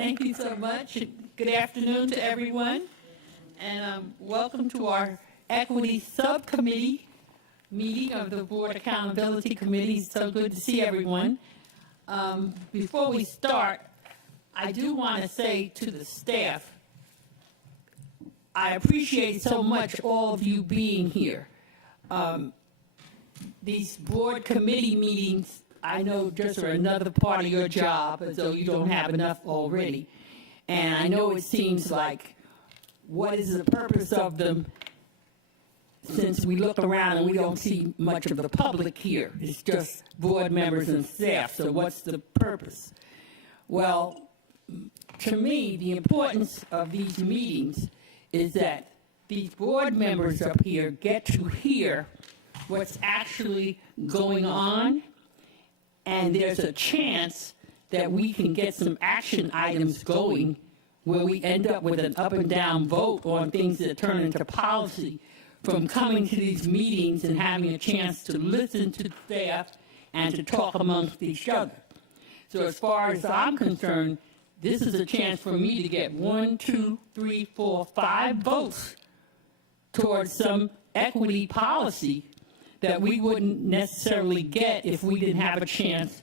Thank you so much. Good afternoon to everyone, and welcome to our Equity Subcommittee meeting of the Board Accountability Committee. It's so good to see everyone. Before we start, I do want to say to the staff, I appreciate so much all of you being here. These board committee meetings, I know, just are another part of your job, as though you don't have enough already. And I know it seems like, what is the purpose of them, since we look around and we don't see much of the public here? It's just board members and staff, so what's the purpose? Well, to me, the importance of these meetings is that these board members up here get to hear what's actually going on, and there's a chance that we can get some action items going where we end up with an up and down vote on things that turn into policy from coming to these meetings and having a chance to listen to staff and to talk amongst each other. So as far as I'm concerned, this is a chance for me to get 1, 2, 3, 4, 5 votes towards some equity policy that we wouldn't necessarily get if we didn't have a chance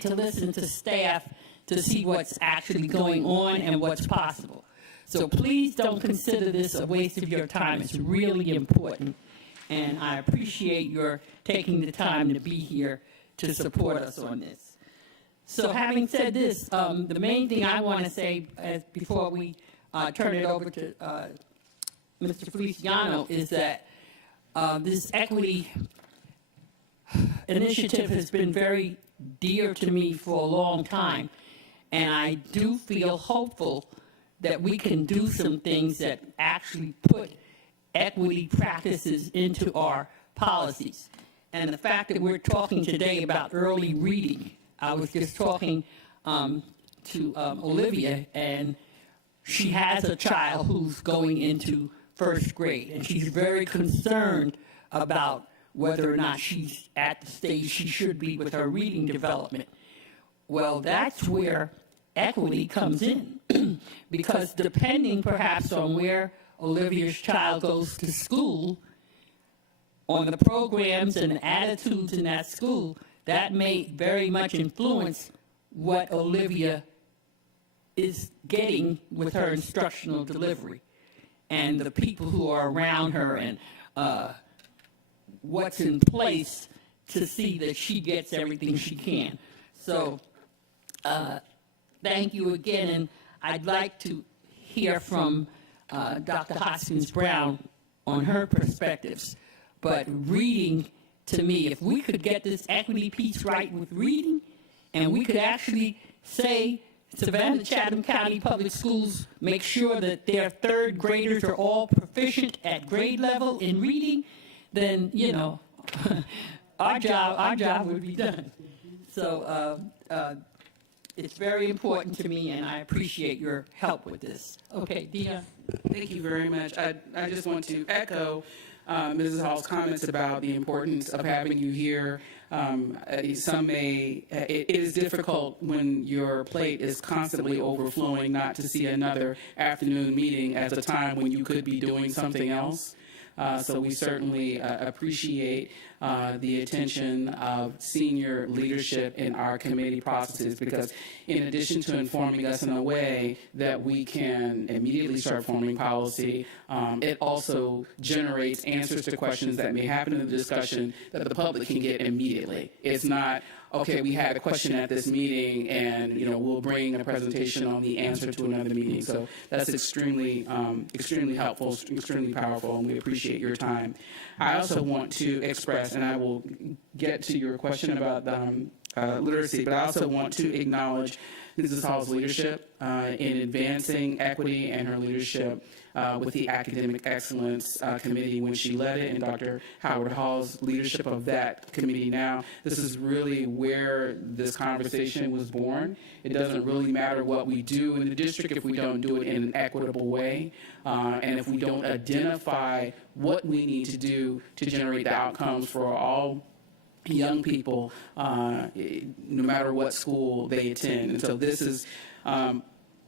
to listen to staff to see what's actually going on and what's possible. So please don't consider this a waste of your time. It's really important, and I appreciate your taking the time to be here to support us on this. So having said this, the main thing I want to say before we turn it over to Mr. Feliciano is that this equity initiative has been very dear to me for a long time, and I do feel hopeful that we can do some things that actually put equity practices into our policies. And the fact that we're talking today about early reading, I was just talking to Olivia, and she has a child who's going into first grade, and she's very concerned about whether or not she's at the stage she should be with her reading development. Well, that's where equity comes in, because depending perhaps on where Olivia's child goes to school, on the programs and attitudes in that school, that may very much influence what Olivia is getting with her instructional delivery, and the people who are around her, and what's in place to see that she gets everything she can. So thank you again, and I'd like to hear from Dr. Hoskins-Brown on her perspectives. But reading, to me, if we could get this equity piece right with reading, and we could actually say, Savannah Chatham County Public Schools make sure that their third graders are all proficient at grade level in reading, then, you know, our job would be done. So it's very important to me, and I appreciate your help with this. Okay, Dina. Thank you very much. I just want to echo Mrs. Hall's comments about the importance of having you here. It is difficult when your plate is constantly overflowing not to see another afternoon meeting at a time when you could be doing something else. So we certainly appreciate the attention of senior leadership in our committee processes, because in addition to informing us in a way that we can immediately start forming policy, it also generates answers to questions that may happen in the discussion that the public can get immediately. It's not, okay, we had a question at this meeting, and we'll bring a presentation on the answer to another meeting. So that's extremely helpful, extremely powerful, and we appreciate your time. I also want to express, and I will get to your question about literacy, but I also want to acknowledge Mrs. Hall's leadership in advancing equity, and her leadership with the Academic Excellence Committee when she led it, and Dr. Howard Hall's leadership of that committee now. This is really where this conversation was born. It doesn't really matter what we do in the district if we don't do it in an equitable way, and if we don't identify what we need to do to generate the outcomes for all young people, no matter what school they attend. And so this is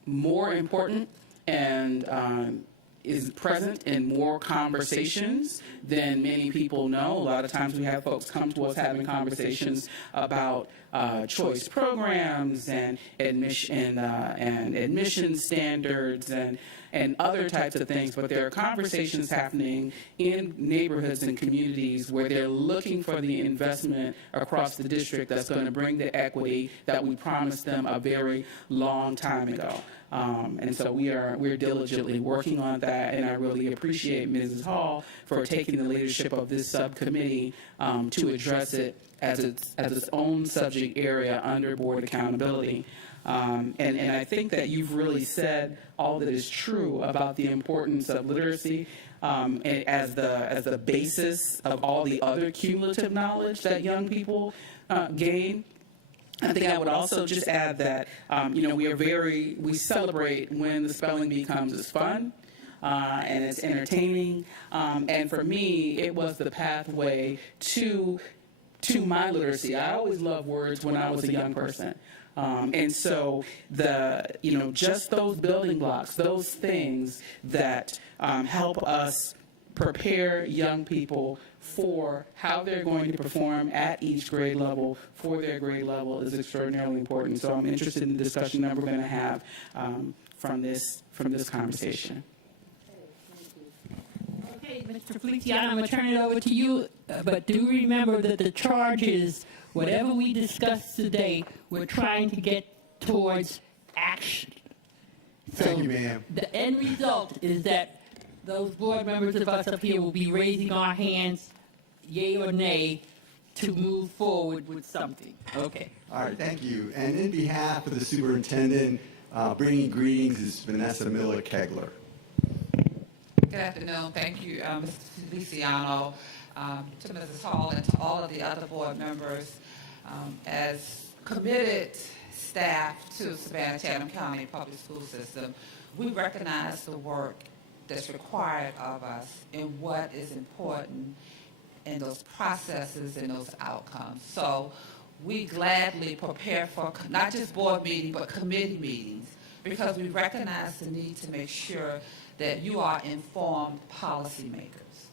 more important and is present in more conversations than many people know. A lot of times we have folks come to us having conversations about choice programs and admission standards and other types of things, but there are conversations happening in neighborhoods and communities where they're looking for the investment across the district that's going to bring the equity that we promised them a very long time ago. And so we're diligently working on that, and I really appreciate Mrs. Hall for taking the leadership of this subcommittee to address it as its own subject area under board accountability. And I think that you've really said all that is true about the importance of literacy as the basis of all the other cumulative knowledge that young people gain. I think I would also just add that, we celebrate when the spelling bee comes as fun and it's entertaining. And for me, it was the pathway to my literacy. I always loved words when I was a young person. And so just those building blocks, those things that help us prepare young people for how they're going to perform at each grade level for their grade level is extraordinarily important. So I'm interested in the discussion that we're going to have from this conversation. Okay, Mr. Feliciano, I'm going to turn it over to you, but do remember that the charge is whatever we discuss today, we're trying to get towards action. So Thank you, ma'am. the end result is that those board members of us up here will be raising our hands, yay or nay, to move forward with something. Okay. All right, thank you. And in behalf of the superintendent, bringing greetings is Vanessa Miller-Kegler. Good afternoon. Thank you, Mr. Feliciano, to Mrs. Hall, and to all of the other board members. As committed staff to Savannah-Chatham County Public School System, we recognize the work that's required of us and what is important in those processes and those outcomes. So we gladly prepare for not just board meetings, but committee meetings, because we recognize the need to make sure that you are informed policymakers.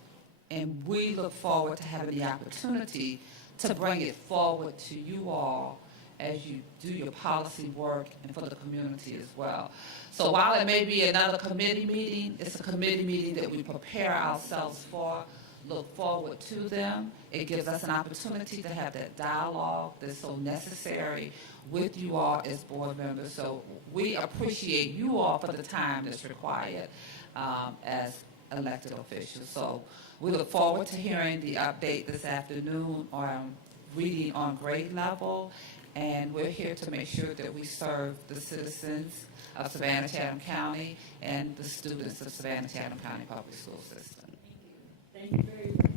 And we look forward to having the opportunity to bring it forward to you all as you do your policy work and for the community as well. So while it may be another committee meeting, it's a committee meeting that we prepare ourselves for, look forward to them. It gives us an opportunity to have that dialogue that's so necessary with you all as board members. So we appreciate you all for the time that's required as elected officials. So we look forward to hearing the update this afternoon on reading on grade level, and we're here to make sure that we serve the citizens of Savannah-Chatham County and the students of Savannah-Chatham County Public School System. Thank you very much.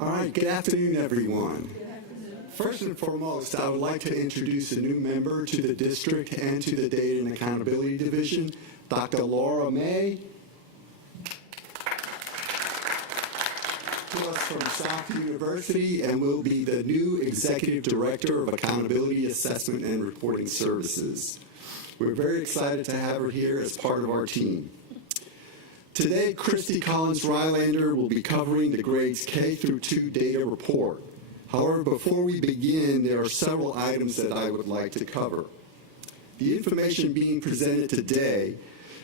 All right, good afternoon, everyone. First and foremost, I would like to introduce a new member to the district and to the Data and Accountability Division, Dr. Laura May. To us from South University, and will be the new Executive Director of Accountability Assessment and Reporting Services. We're very excited to have her here as part of our team. Today, Christy Collins-Rylander will be covering the grades K through 2 data report. However, before we begin, there are several items that I would like to cover. The information being presented today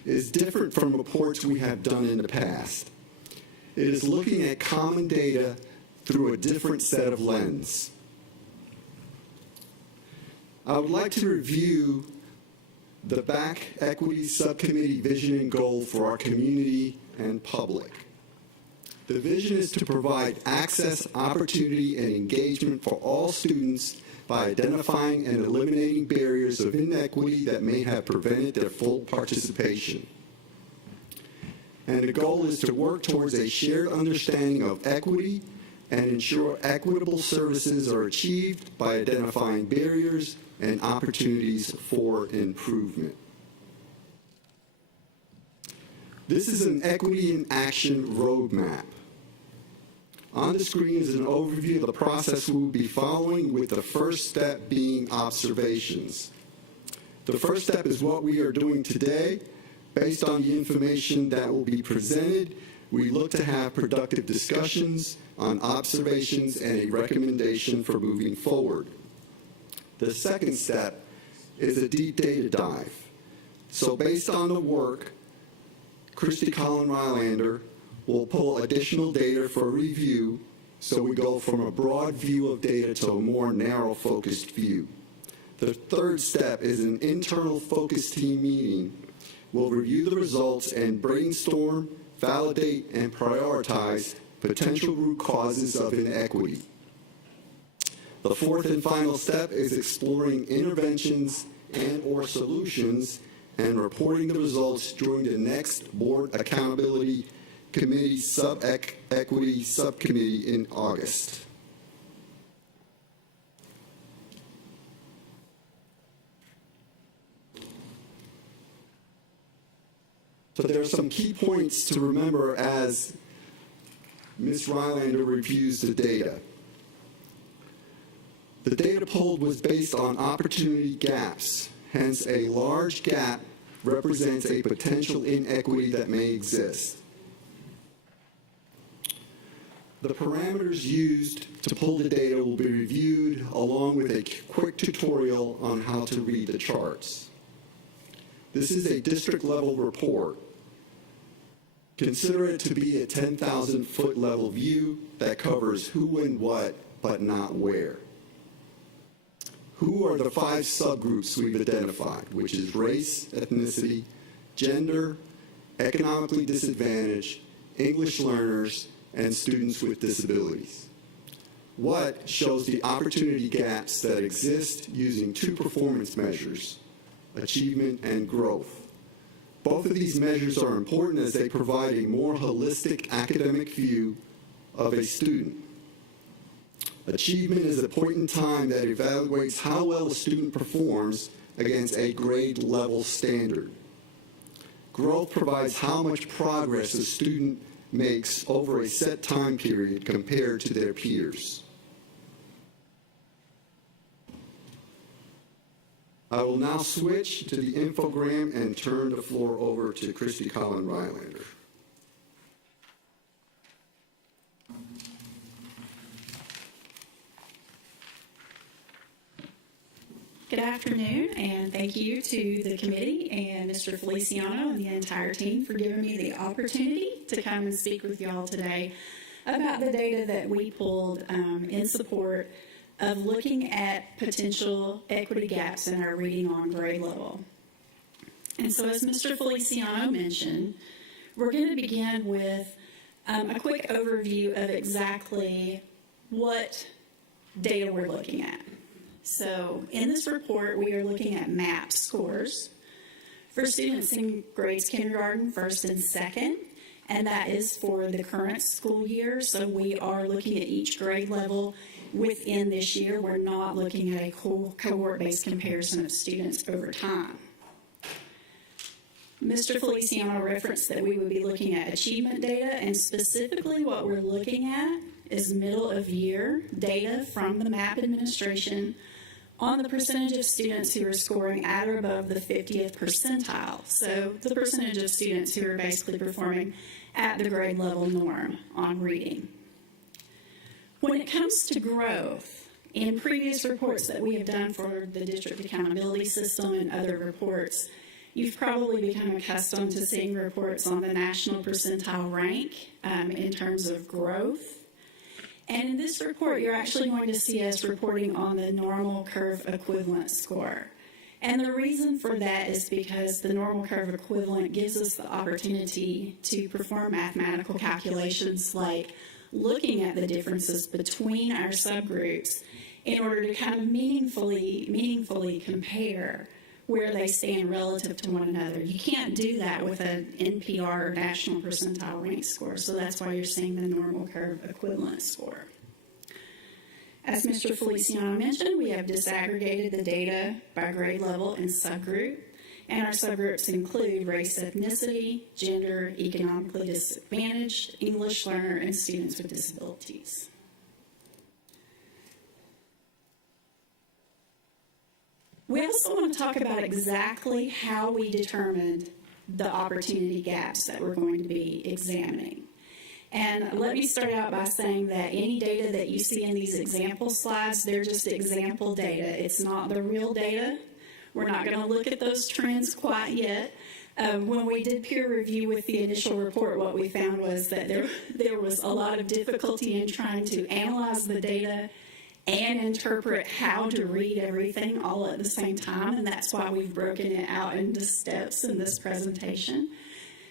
is different from reports we have done in the past. It is looking at common data through a different set of lens. I would like to review the BAC Equity Subcommittee vision and goal for our community and public. The vision is to provide access, opportunity, and engagement for all students by identifying and eliminating barriers of inequity that may have prevented their full participation. And the goal is to work towards a shared understanding of equity and ensure equitable services are achieved by identifying barriers and opportunities for improvement. This is an Equity in Action roadmap. On the screen is an overview of the process we will be following, with the first step being observations. The first step is what we are doing today. Based on the information that will be presented, we look to have productive discussions on observations and a recommendation for moving forward. The second step is a deep data dive. So based on the work, Christy Collin Rylander will pull additional data for review, so we go from a broad view of data to a more narrow focused view. The third step is an internal focus team meeting. We'll review the results and brainstorm, validate, and prioritize potential root causes of inequity. The fourth and final step is exploring interventions and/or solutions and reporting the results during the next Board Accountability Committee Sub-Equity Subcommittee in August. So there are some key points to remember as Ms. Rylander reviews the data. The data pulled was based on opportunity gaps, hence a large gap represents a potential inequity that may exist. The parameters used to pull the data will be reviewed along with a quick tutorial on how to read the charts. This is a district-level report. Consider it to be a 10,000-foot level view that covers who and what, but not where. Who are the 5 subgroups we've identified, which is race, ethnicity, gender, economically disadvantaged, English learners, and students with disabilities. What shows the opportunity gaps that exist using 2 performance measures, achievement and growth. Both of these measures are important as they provide a more holistic academic view of a student. Achievement is a point in time that evaluates how well a student performs against a grade level standard. Growth provides how much progress a student makes over a set time period compared to their peers. I will now switch to the infogram and turn the floor over to Christy Collin Rylander. Good afternoon, and thank you to the committee and Mr. Feliciano and the entire team for giving me the opportunity to come and speak with y'all today about the data that we pulled in support of looking at potential equity gaps in our reading on grade level. And so as Mr. Feliciano mentioned, we're going to begin with a quick overview of exactly what data we're looking at. So in this report, we are looking at MAP scores for students in grades kindergarten, first and second, and that is for the current school year. So we are looking at each grade level within this year. We're not looking at a cohort-based comparison of students over time. Mr. Feliciano referenced that we would be looking at achievement data, and specifically what we're looking at is middle of year data from the MAP administration on the percentage of students who are scoring at or above the 50th percentile. So the percentage of students who are basically performing at the grade level norm on reading. When it comes to growth, in previous reports that we have done for the district accountability system and other reports, you've probably become accustomed to seeing reports on the national percentile rank in terms of growth. And in this report, you're actually going to see us reporting on the normal curve equivalent score. And the reason for that is because the normal curve equivalent gives us the opportunity to perform mathematical calculations like looking at the differences between our subgroups in order to kind of meaningfully compare where they stand relative to one another. You can't do that with an NPR or national percentile rank score, so that's why you're seeing the normal curve equivalent score. As Mr. Feliciano mentioned, we have disaggregated the data by grade level and subgroup, and our subgroups include race, ethnicity, gender, economically disadvantaged, English learner, and students with disabilities. We also want to talk about exactly how we determined the opportunity gaps that we're going to be examining. And let me start out by saying that any data that you see in these example slides, they're just example data. It's not the real data. We're not going to look at those trends quite yet. When we did peer review with the initial report, what we found was that there was a lot of difficulty in trying to analyze the data and interpret how to read everything all at the same time, and that's why we've broken it out into steps in this presentation,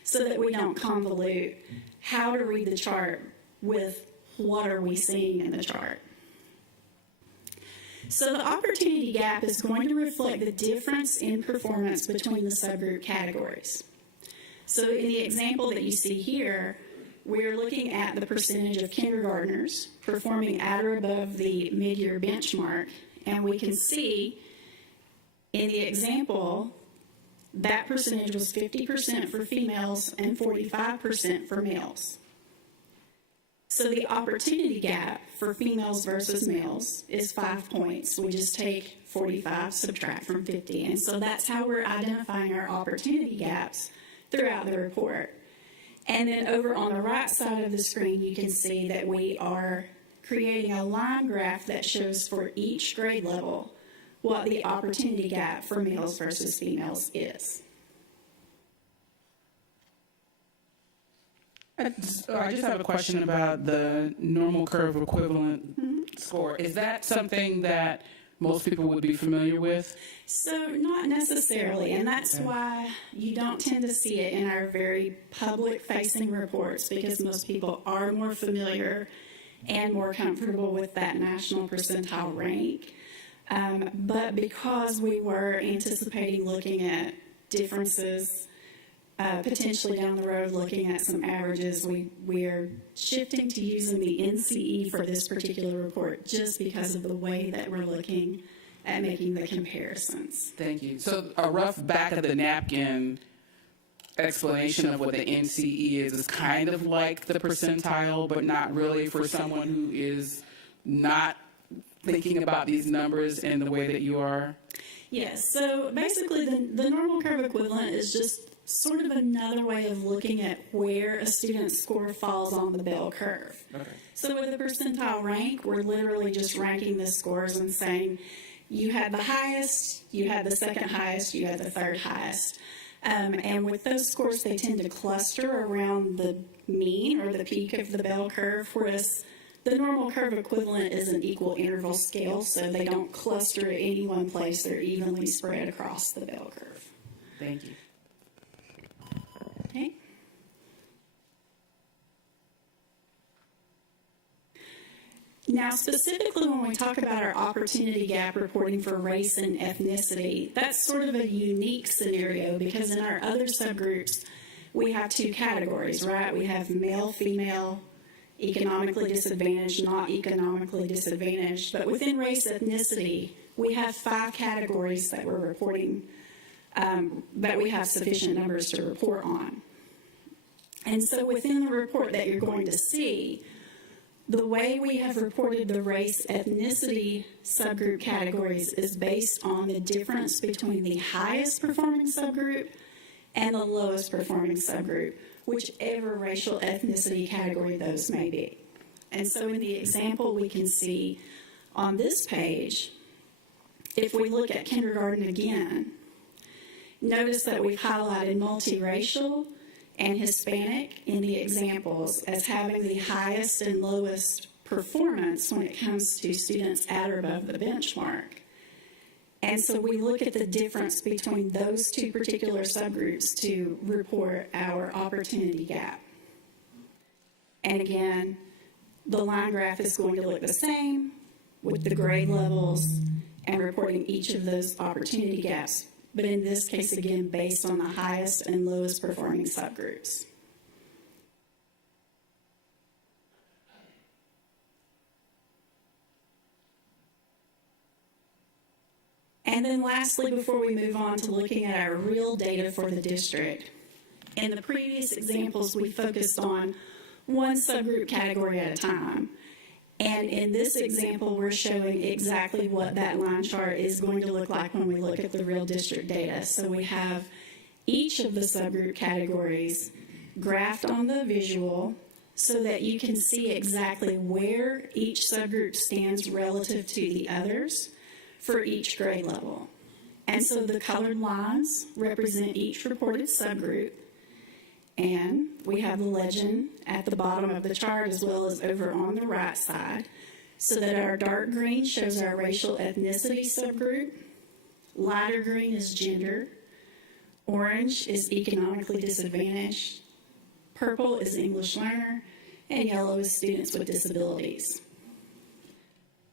so that we don't convolute how to read the chart with what are we seeing in the chart. So the opportunity gap is going to reflect the difference in performance between the subgroup categories. So in the example that you see here, we're looking at the percentage of kindergartners performing at or above the mid-year benchmark, and we can see in the example that percentage was 50% for females and 45% for males. So the opportunity gap for females versus males is 5 points. We just take 45, subtract from 50. And so that's how we're identifying our opportunity gaps throughout the report. And then over on the right side of the screen, you can see that we are creating a line graph that shows for each grade level what the opportunity gap for males versus females is. I just have a question about the normal curve equivalent score. Is that something that most people would be familiar with? So not necessarily, and that's why you don't tend to see it in our very public-facing reports, because most people are more familiar and more comfortable with that national percentile rank. But because we were anticipating looking at differences potentially down the road, looking at some averages, we are shifting to using the NCE for this particular report just because of the way that we're looking at making the comparisons. Thank you. So a rough back of the napkin explanation of what the NCE is kind of like the percentile, but not really for someone who is not thinking about these numbers in the way that you are? Yes, so basically the normal curve equivalent is just sort of another way of looking at where a student's score falls on the bell curve. Okay. So with a percentile rank, we're literally just ranking the scores and saying you had the highest, you had the second highest, you had the third highest. And with those scores, they tend to cluster around the mean or the peak of the bell curve, whereas the normal curve equivalent is an equal interval scale, so they don't cluster at any one place. They're evenly spread across the bell curve. Thank you. Okay. Now, specifically when we talk about our opportunity gap reporting for race and ethnicity, that's sort of a unique scenario because in our other subgroups, we have two categories, right? We have male, female, economically disadvantaged, not economically disadvantaged. But within race ethnicity, we have 5 categories that we're reporting, that we have sufficient numbers to report on. And so within the report that you're going to see, the way we have reported the race ethnicity subgroup categories is based on the difference between the highest performing subgroup and the lowest performing subgroup, whichever racial ethnicity category those may be. And so in the example we can see on this page, if we look at kindergarten again, notice that we've highlighted multiracial and Hispanic in the examples as having the highest and lowest performance when it comes to students at or above the benchmark. And so we look at the difference between those two particular subgroups to report our opportunity gap. And again, the line graph is going to look the same with the grade levels and reporting each of those opportunity gaps, but in this case, again, based on the highest and lowest performing subgroups. And then lastly, before we move on to looking at our real data for the district, in the previous examples, we focused on one subgroup category at a time. And in this example, we're showing exactly what that line chart is going to look like when we look at the real district data. So we have each of the subgroup categories graphed on the visual so that you can see exactly where each subgroup stands relative to the others for each grade level. And so the colored lines represent each reported subgroup. And we have the legend at the bottom of the chart as well as over on the right side, so that our dark green shows our racial ethnicity subgroup, lighter green is gender, orange is economically disadvantaged, purple is English learner, and yellow is students with disabilities.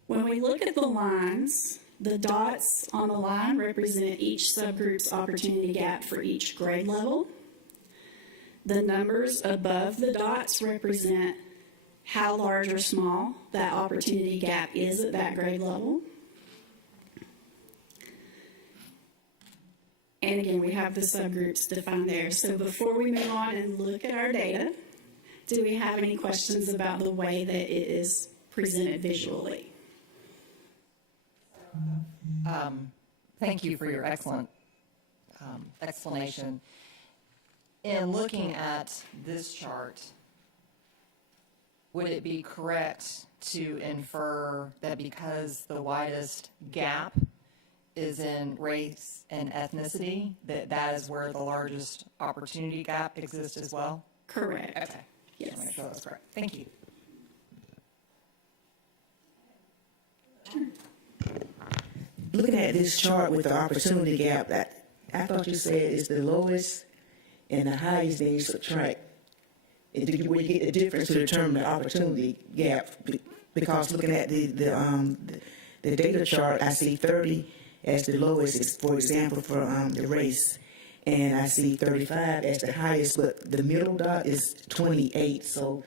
When we look at the lines, the dots on the line represent each subgroup's opportunity gap for each grade level. The numbers above the dots represent how large or small that opportunity gap is at that grade level. And again, we have the subgroups defined there. So before we move on and look at our data, do we have any questions about the way that it is presented visually? Thank you for your excellent explanation. In looking at this chart, would it be correct to infer that because the widest gap is in race and ethnicity, that is where the largest opportunity gap exists as well? Correct. Okay. Yes. Just make sure that's correct. Thank you. Looking at this chart with the opportunity gap, I thought you said it's the lowest and the highest, then you subtract. Where you get the difference to determine the opportunity gap. Because looking at the data chart, I see 30 as the lowest, for example, for the race. And I see 35 as the highest, but the middle dot is 28. So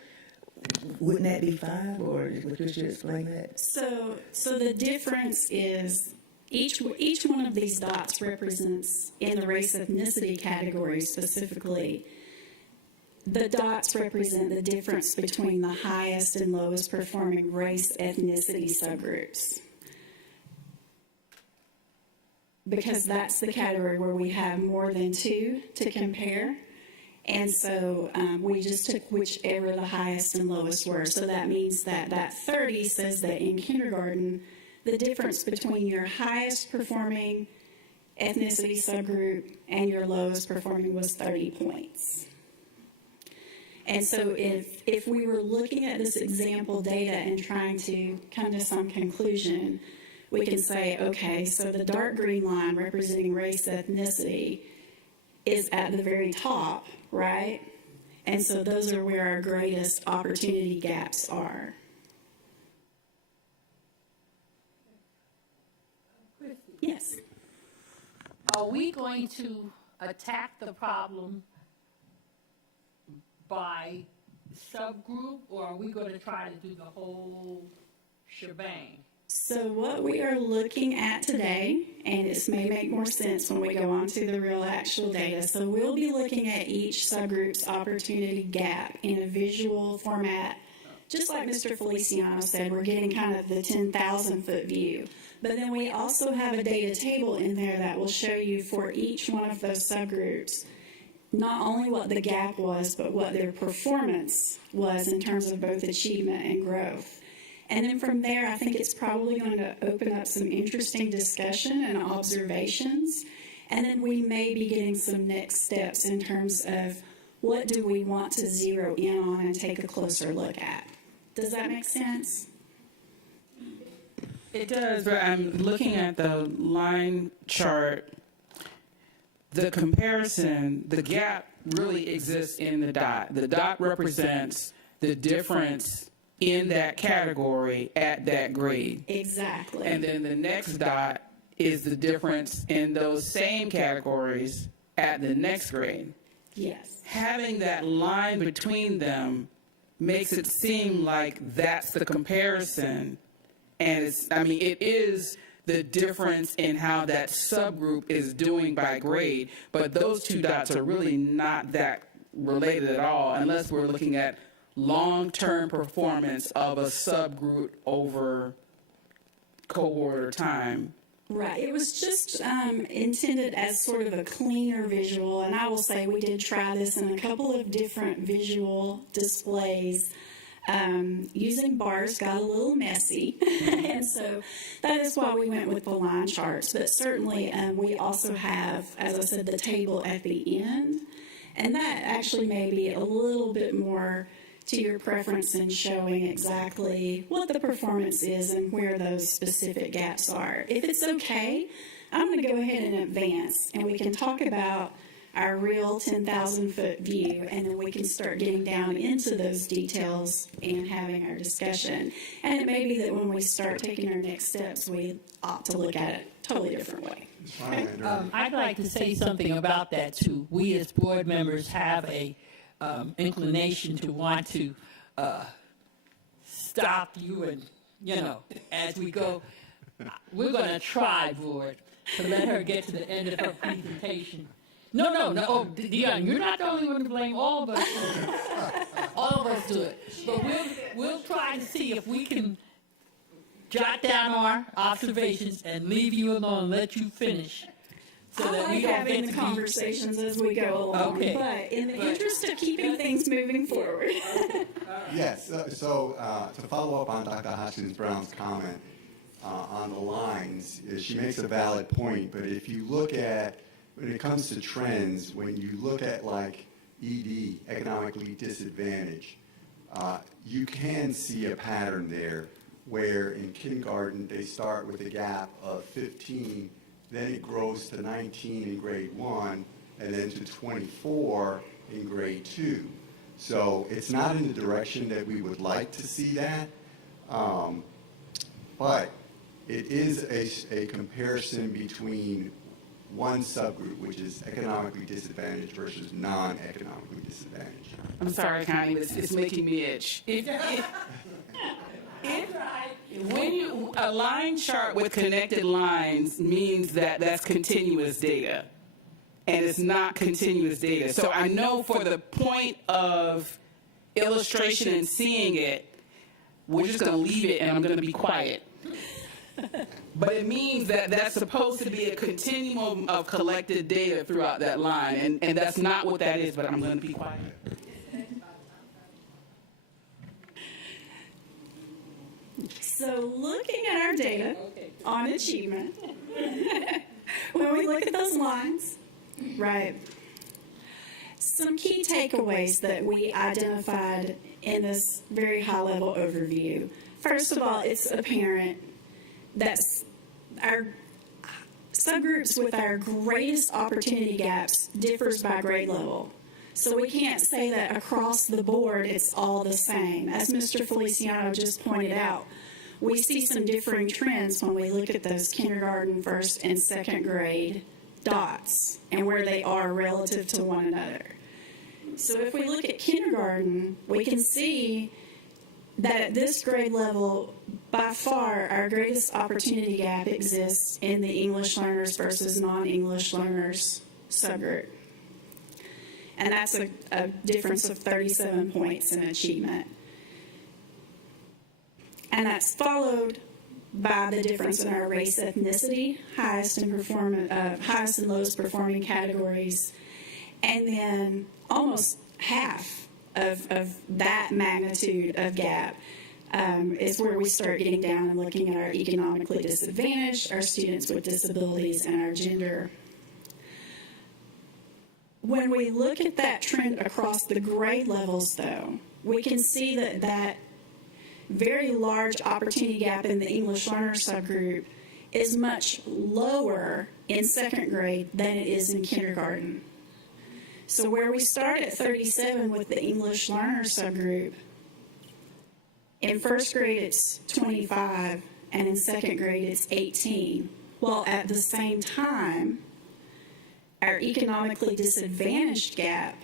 wouldn't that be 5, or could you explain that? So the difference is each one of these dots represents, in the race ethnicity category specifically, the dots represent the difference between the highest and lowest performing race ethnicity subgroups. Because that's the category where we have more than 2 to compare. And so we just took whichever the highest and lowest were. So that means that 30 says that in kindergarten, the difference between your highest performing ethnicity subgroup and your lowest performing was 30 points. And so if we were looking at this example data and trying to come to some conclusion, we can say, okay, so the dark green line representing race ethnicity is at the very top, right? And so those are where our greatest opportunity gaps are. Yes. Are we going to attack the problem by subgroup, or are we going to try to do the whole shebang? So what we are looking at today, and this may make more sense when we go on to the real actual data, so we'll be looking at each subgroup's opportunity gap in a visual format. Just like Mr. Feliciano said, we're getting kind of the 10,000-foot view. But then we also have a data table in there that will show you for each one of those subgroups not only what the gap was, but what their performance was in terms of both achievement and growth. And then from there, I think it's probably going to open up some interesting discussion and observations. And then we may be getting some next steps in terms of what do we want to zero in on and take a closer look at. Does that make sense? It does, but I'm looking at the line chart. The comparison, the gap really exists in the dot. The dot represents the difference in that category at that grade. Exactly. And then the next dot is the difference in those same categories at the next grade. Yes. Having that line between them makes it seem like that's the comparison. And it is the difference in how that subgroup is doing by grade, but those two dots are really not that related at all unless we're looking at long-term performance of a subgroup over cohort or time. Right. It was just intended as sort of a cleaner visual, and I will say we did try this in a couple of different visual displays. Using bars got a little messy, and so that is why we went with the line charts. But certainly we also have, as I said, the table at the end, and that actually may be a little bit more to your preference in showing exactly what the performance is and where those specific gaps are. If it's okay, I'm going to go ahead and advance, and we can talk about our real 10,000-foot view, and then we can start getting down into those details and having our discussion. And it may be that when we start taking our next steps, we ought to look at it a totally different way. I'd like to say something about that too. We as board members have a inclination to want to stop you and, as we go. We're going to try, board, to let her get to the end of her presentation. No. Oh, Dion, you're not the only one to blame. All of us do it. All of us do it. But we'll try to see if we can jot down our observations and leave you alone, let you finish. So I that like we don't having get the to conversations as we go along, Okay. but in the interest of keeping things moving forward. Yes, so to follow up on Dr. Hutchins-Brown's comment on the lines, she makes a valid point, but if you look at, when it comes to trends, when you look at like ED, economically disadvantaged, you can see a pattern there where in kindergarten they start with a gap of 15, then it grows to 19 in grade 1, and then to 24 in grade 2. So it's not in the direction that we would like to see that, but it is a comparison between one subgroup, which is economically disadvantaged versus non-economically disadvantaged. I'm sorry, Connie, it's making me itch. A line chart with connected lines means that that's continuous data, and it's not continuous data. So I know for the point of illustration and seeing it, we're just going to leave it and I'm going to be quiet. But it means that that's supposed to be a continuum of collected data throughout that line, and that's not what that is, but I'm going to be quiet. So looking at our data on achievement, when we look at those lines, right, some key takeaways that we identified in this very high-level overview. First of all, it's apparent that our subgroups with our greatest opportunity gaps differs by grade level. So we can't say that across the board it's all the same. As Mr. Feliciano just pointed out, we see some differing trends when we look at those kindergarten, first, and second grade dots and where they are relative to one another. So if we look at kindergarten, we can see that at this grade level, by far, our greatest opportunity gap exists in the English learners versus non-English learners subgroup. And that's a difference of 37 points in achievement. And that's followed by the difference in our race ethnicity, highest and lowest performing categories, and then almost half of that magnitude of gap is where we start getting down and looking at our economically disadvantaged, our students with disabilities, and our gender. When we look at that trend across the grade levels, though, we can see that very large opportunity gap in the English learner subgroup is much lower in second grade than it is in kindergarten. So where we start at 37 with the English learner subgroup, in first grade it's 25, and in second grade it's 18. While at the same time, our economically disadvantaged gap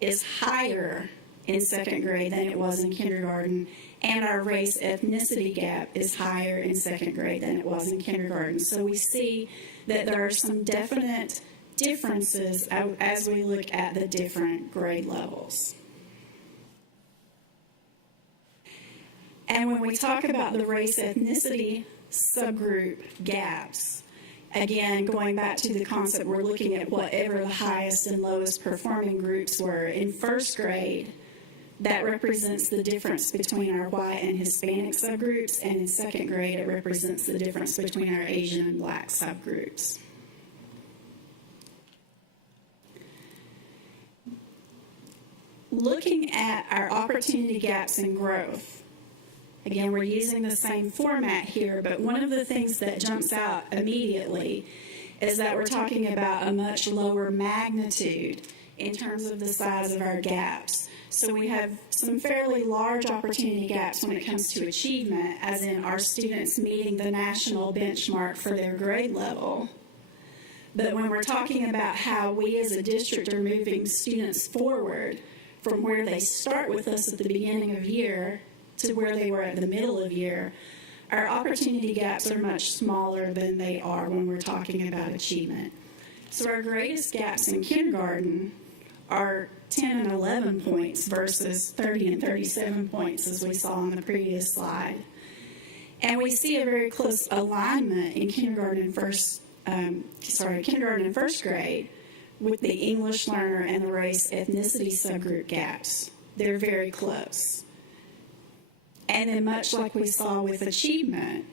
is higher in second grade than it was in kindergarten, and our race ethnicity gap is higher in second grade than it was in kindergarten. So we see that there are some definite differences as we look at the different grade levels. And when we talk about the race ethnicity subgroup gaps, again, going back to the concept, we're looking at whatever the highest and lowest performing groups were. In first grade, that represents the difference between our white and Hispanic subgroups, and in second grade, it represents the difference between our Asian and Black subgroups. Looking at our opportunity gaps and growth, again, we're using the same format here, but one of the things that jumps out immediately is that we're talking about a much lower magnitude in terms of the size of our gaps. So we have some fairly large opportunity gaps when it comes to achievement, as in our students meeting the national benchmark for their grade level. But when we're talking about how we as a district are moving students forward from where they start with us at the beginning of year to where they were at the middle of year, our opportunity gaps are much smaller than they are when we're talking about achievement. So our greatest gaps in kindergarten are 10 and 11 points versus 30 and 37 points, as we saw on the previous slide. And we see a very close alignment in kindergarten and first grade with the English learner and the race ethnicity subgroup gaps. They're very close. And then much like we saw with achievement,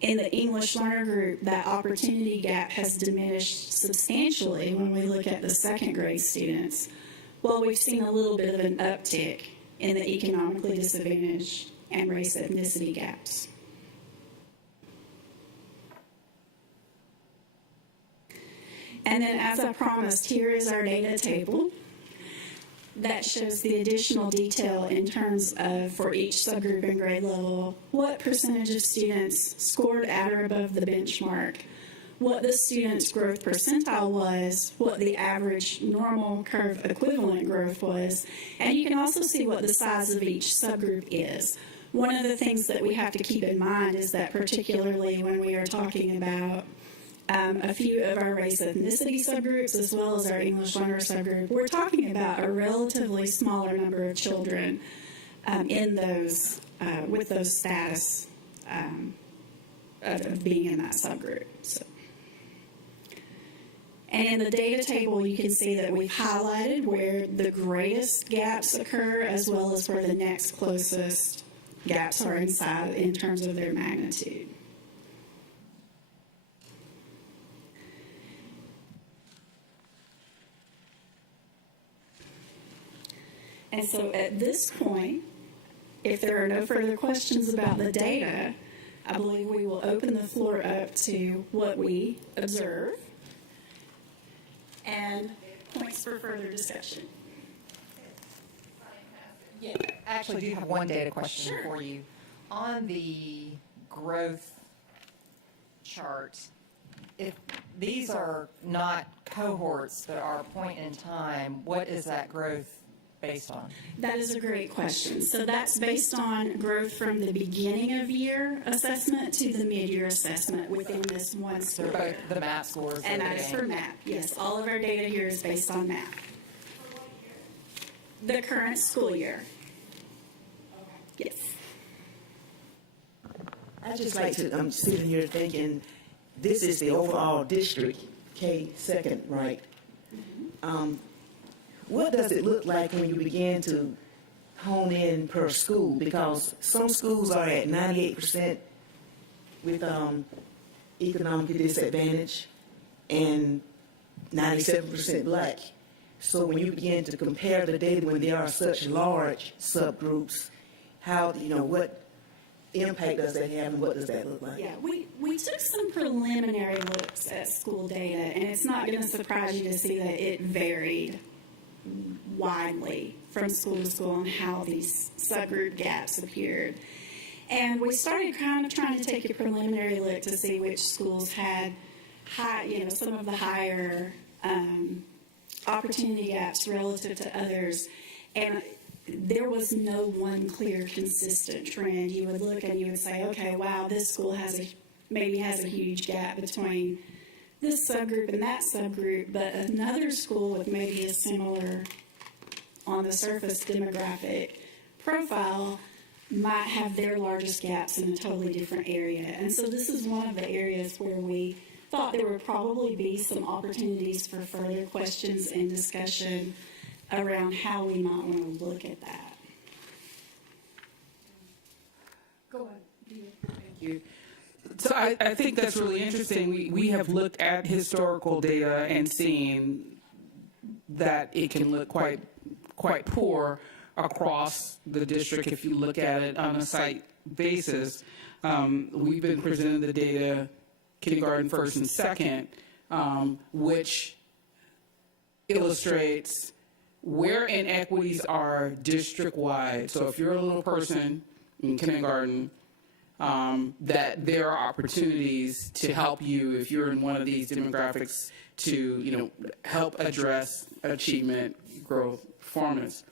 in the English learner group, that opportunity gap has diminished substantially when we look at the second grade students, while we've seen a little bit of an uptick in the economically disadvantaged and race ethnicity gaps. And then, as I promised, here is our data table that shows the additional detail in terms of, for each subgroup and grade level, what percentage of students scored at or above the benchmark, what the student's growth percentile was, what the average normal curve equivalent growth was, and you can also see what the size of each subgroup is. One of the things that we have to keep in mind is that particularly when we are talking about a few of our race ethnicity subgroups as well as our English learner subgroup, we're talking about a relatively smaller number of children in those with those status of being in that subgroup. So. And in the data table, you can see that we've highlighted where the greatest gaps occur as well as where the next closest gaps are inside in terms of their magnitude. And so at this point, if there are no further questions about the data, I believe we will open the floor up to what we observe and points for further discussion. Yeah, actually, I do have one data question for you. On the growth chart, if these are not cohorts but are a point in time, what is that growth based on? That is a great question. So that's based on growth from the beginning of year assessment to the mid-year assessment within this one school They're year. both the MAP scores. And that is for MAP. Yes, all of our data here is based on MAP. The current school year. Yes. I just like to, I'm sitting here thinking, this is the overall district, K second, right? What does it look like when you begin to hone in per school? Because some schools are at 98% with economically disadvantaged and 97% black. So when you begin to compare the data when there are such large subgroups, how, what impact does that have and what does that look like? Yeah, we took some preliminary looks at school data, and it's not going to surprise you to see that it varied widely from school to school on how these subgroup gaps appeared. And we started kind of trying to take a preliminary look to see which schools had some of the higher opportunity gaps relative to others. And there was no one clear, consistent trend. You would look and you would say, okay, wow, this school maybe has a huge gap between this subgroup and that subgroup, but another school with maybe a similar, on the surface, demographic profile might have their largest gaps in a totally different area. And so this is one of the areas where we thought there would probably be some opportunities for further questions and discussion around how we might want to look at that. Go ahead. Thank you. So I think that's really interesting. We have looked at historical data and seen that it can look quite poor across the district if you look at it on a site basis. We've been presented the data, kindergarten first and second, which illustrates where inequities are district-wide. So if you're a little person in kindergarten, that there are opportunities to help you if you're in one of these demographics to, help address achievement, growth, performance.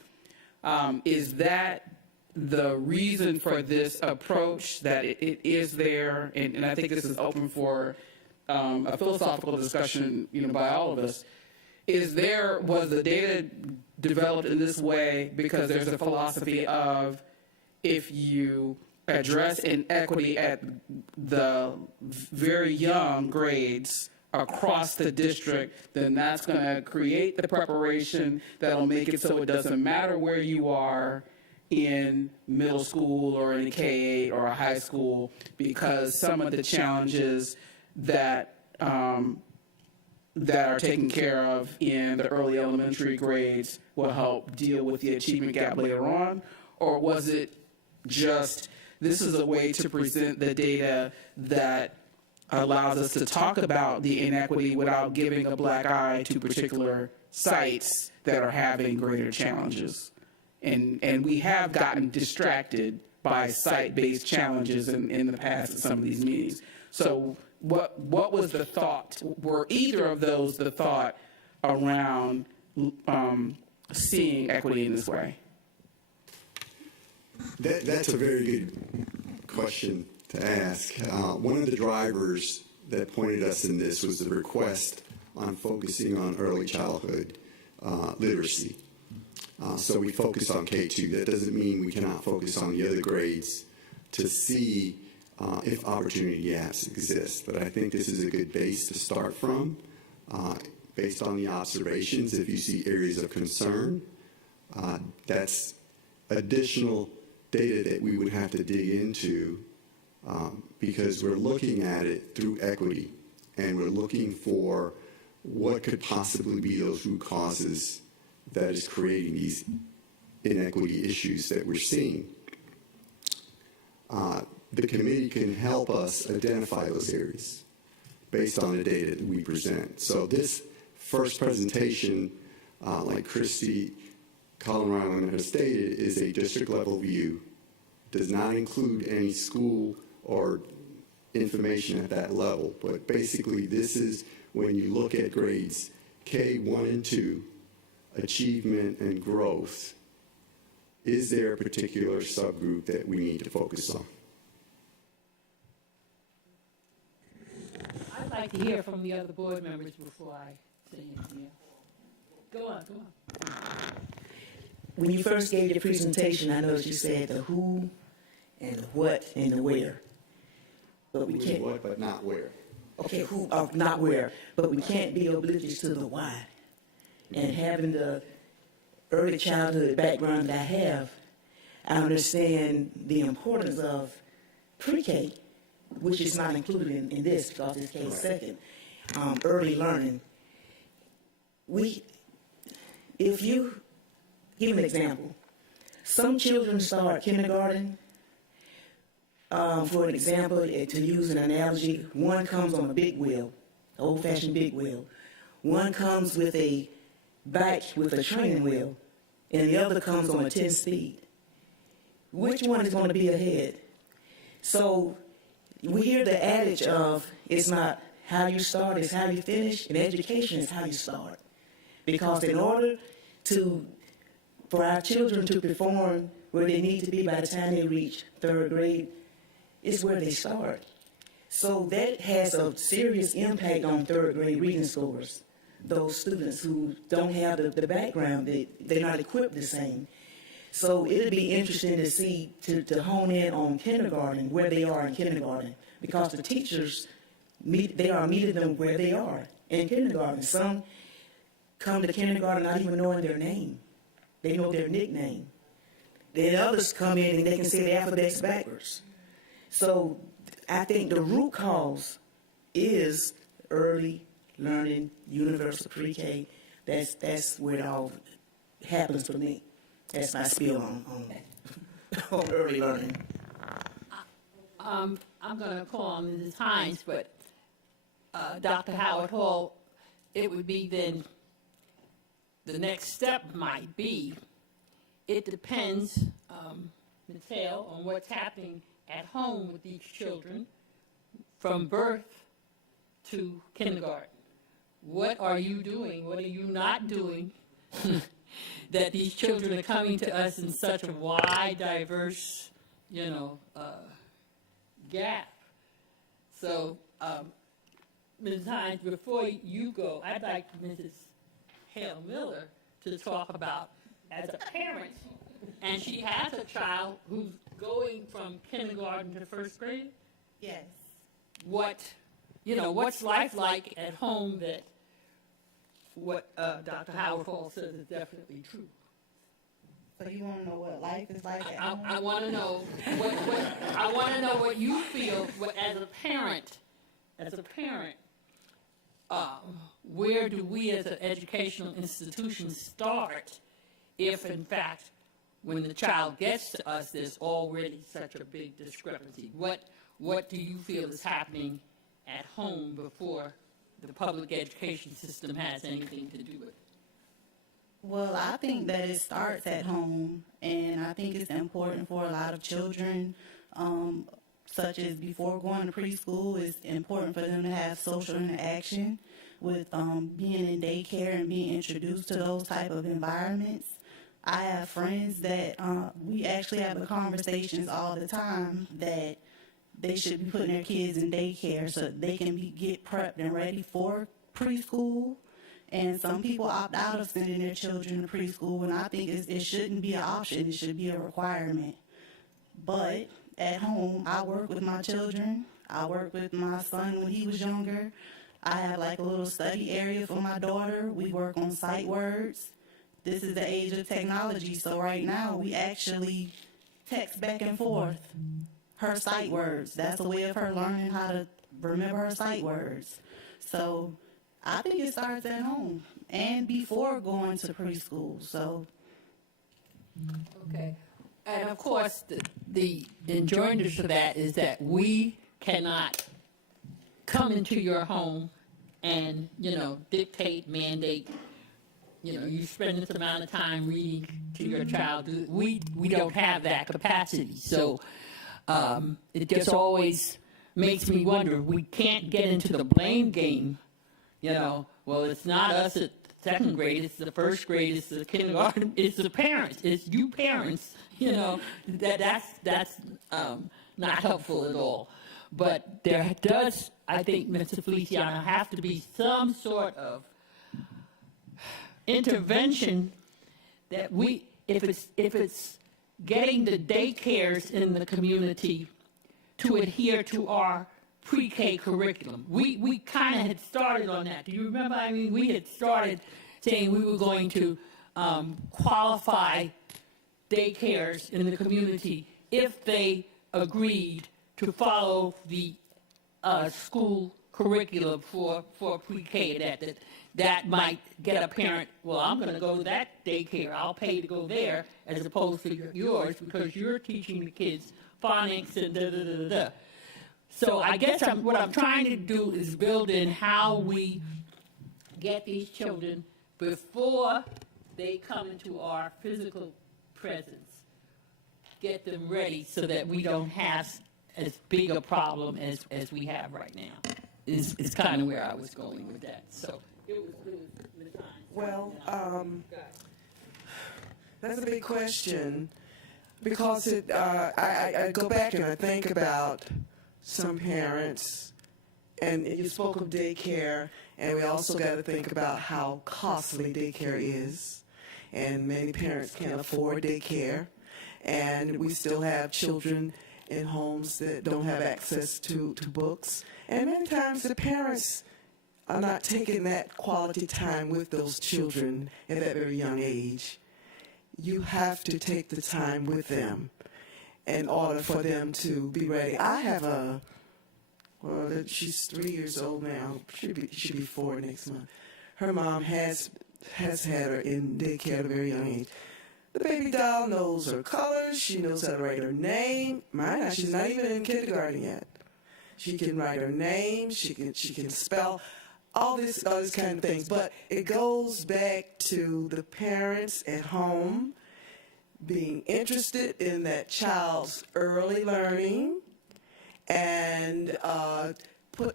Is that the reason for this approach, that it is there? And I think this is open for a philosophical discussion, by all of us. Was the data developed in this way because there's a philosophy of if you address inequity at the very young grades across the district, then that's going to create the preparation that'll make it so it doesn't matter where you are in middle school or in a K-8 or a high school, because some of the challenges that are taken care of in the early elementary grades will help deal with the achievement gap later on? Or was it just, this is a way to present the data that allows us to talk about the inequity without giving a black eye to particular sites that are having greater challenges? And we have gotten distracted by site-based challenges in the past at some of these meetings. So what was the thought? Were either of those the thought around seeing equity in this way? That's a very good question to ask. One of the drivers that pointed us in this was the request on focusing on early childhood literacy. So we focus on K2. That doesn't mean we cannot focus on the other grades to see if opportunity gaps exist. But I think this is a good base to start from. Based on the observations, if you see areas of concern, that's additional data that we would have to dig into, because we're looking at it through equity, and we're looking for what could possibly be those root causes that is creating these inequity issues that we're seeing. The committee can help us identify those areas based on the data that we present. So this first presentation, like Christy Colin has stated, is a district level view, does not include any school or information at that level. But basically, this is when you look at grades K1 and 2, achievement and growth, is there a particular subgroup that we need to focus on? I'd like to hear from the other board members before I say anything. Go on. When you first gave your presentation, I noticed you said the who and the what and the where. But we can't. What, but not where. Okay, who, not where. But we can't be oblivious to the why. And having the early childhood background that I have, I understand the importance of pre-K, which is not included in this because it's K-2, early learning. If you give an example, some children start kindergarten. For an example, to use an analogy, one comes on a big wheel, old-fashioned big wheel. One comes with a bike with a training wheel, and the other comes on a 10-speed. Which one is going to be ahead? So we hear the adage of it's not how you start, it's how you finish, and education is how you start. Because in order for our children to perform where they need to be by the time they reach third grade, is where they start. So that has a serious impact on third grade reading scores. Those students who don't have the background, they're not equipped the same. So it'll be interesting to see, to hone in on kindergarten, where they are in kindergarten, because the teachers, they are meeting them where they are in kindergarten. Some come to kindergarten not even knowing their name. They know their nickname. Then others come in and they can say the alphabets backwards. So I think the root cause is early learning, universal pre-K. That's where it all happens for me. That's my spiel on early learning. I'm going to call on Mrs. Hines, but Dr. Howard Hall, it would be then, the next step might be, it depends, Ms. Hale, on what's happening at home with these children from birth to kindergarten. What are you doing? What are you not doing? That these children are coming to us in such a wide, diverse, gap. So, Ms. Hines, before you go, I'd like Mrs. Hale Miller to talk about, as a parent, and she has a child who's going from kindergarten to first grade. Yes. What's life like at home that what Dr. Howard Hall says is definitely true. So you want to know what life is like at home? I want to know I want to know what you feel as a parent. Where do we as an educational institution start if, in fact, when the child gets to us, there's already such a big discrepancy? What do you feel is happening at home before the public education system has anything to do with it? Well, I think that it starts at home, and I think it's important for a lot of children, such as before going to preschool, it's important for them to have social interaction with being in daycare and being introduced to those type of environments. I have friends that we actually have the conversations all the time that they should be putting their kids in daycare so they can get prepped and ready for preschool. And some people opt out of sending their children to preschool, and I think it shouldn't be an option. It should be a requirement. But at home, I work with my children. I work with my son when he was younger. I have like a little study area for my daughter. We work on sight words. This is the age of technology, so right now we actually text back and forth her sight words. That's a way of her learning how to remember her sight words. So I think it starts at home and before going to preschool. So, okay, and of course, the enjoyment to that is that we cannot come into your home and dictate, mandate. You spend this amount of time reading to your child. We don't have that capacity, so it just always makes me wonder. We can't get into the blame game. Well, it's not us at second grade, it's the first grade, it's the kindergarten, it's the parents, it's you parents, that's not helpful at all. But there does, I think, Mr. Feliciano, have to be some sort of intervention that if it's getting the daycares in the community to adhere to our pre-K curriculum. We kind of had started on that. Do you remember? We had started saying we were going to qualify daycares in the community if they agreed to follow the school curriculum for pre-K. That might get a parent, well, I'm going to go to that daycare. I'll pay to go there as opposed to yours because you're teaching the kids phonics and da-da-da-da-da. So I guess what I'm trying to do is build in how we get these children before they come into our physical presence, get them ready so that we don't have as big a problem as we have right now. Is kind of where I was going with that. So it was Ms. Hines. Well, that's a big question because I go back and I think about some parents, and you spoke of daycare, and we also got to think about how costly daycare is. and many parents can't afford daycare, and we still have children in homes that don't have access to books, and many times the parents are not taking that quality time with those children at that very young age. You have to take the time with them in order for them to be ready. I have she's 3 years old now. Should be 4 next month. Her mom has had her in daycare at a very young age. The baby doll knows her colors. She knows how to write her name. Mine, she's not even in kindergarten yet. She can write her name. She can spell all these kind of things. But it goes back to the parents at home being interested in that child's early learning and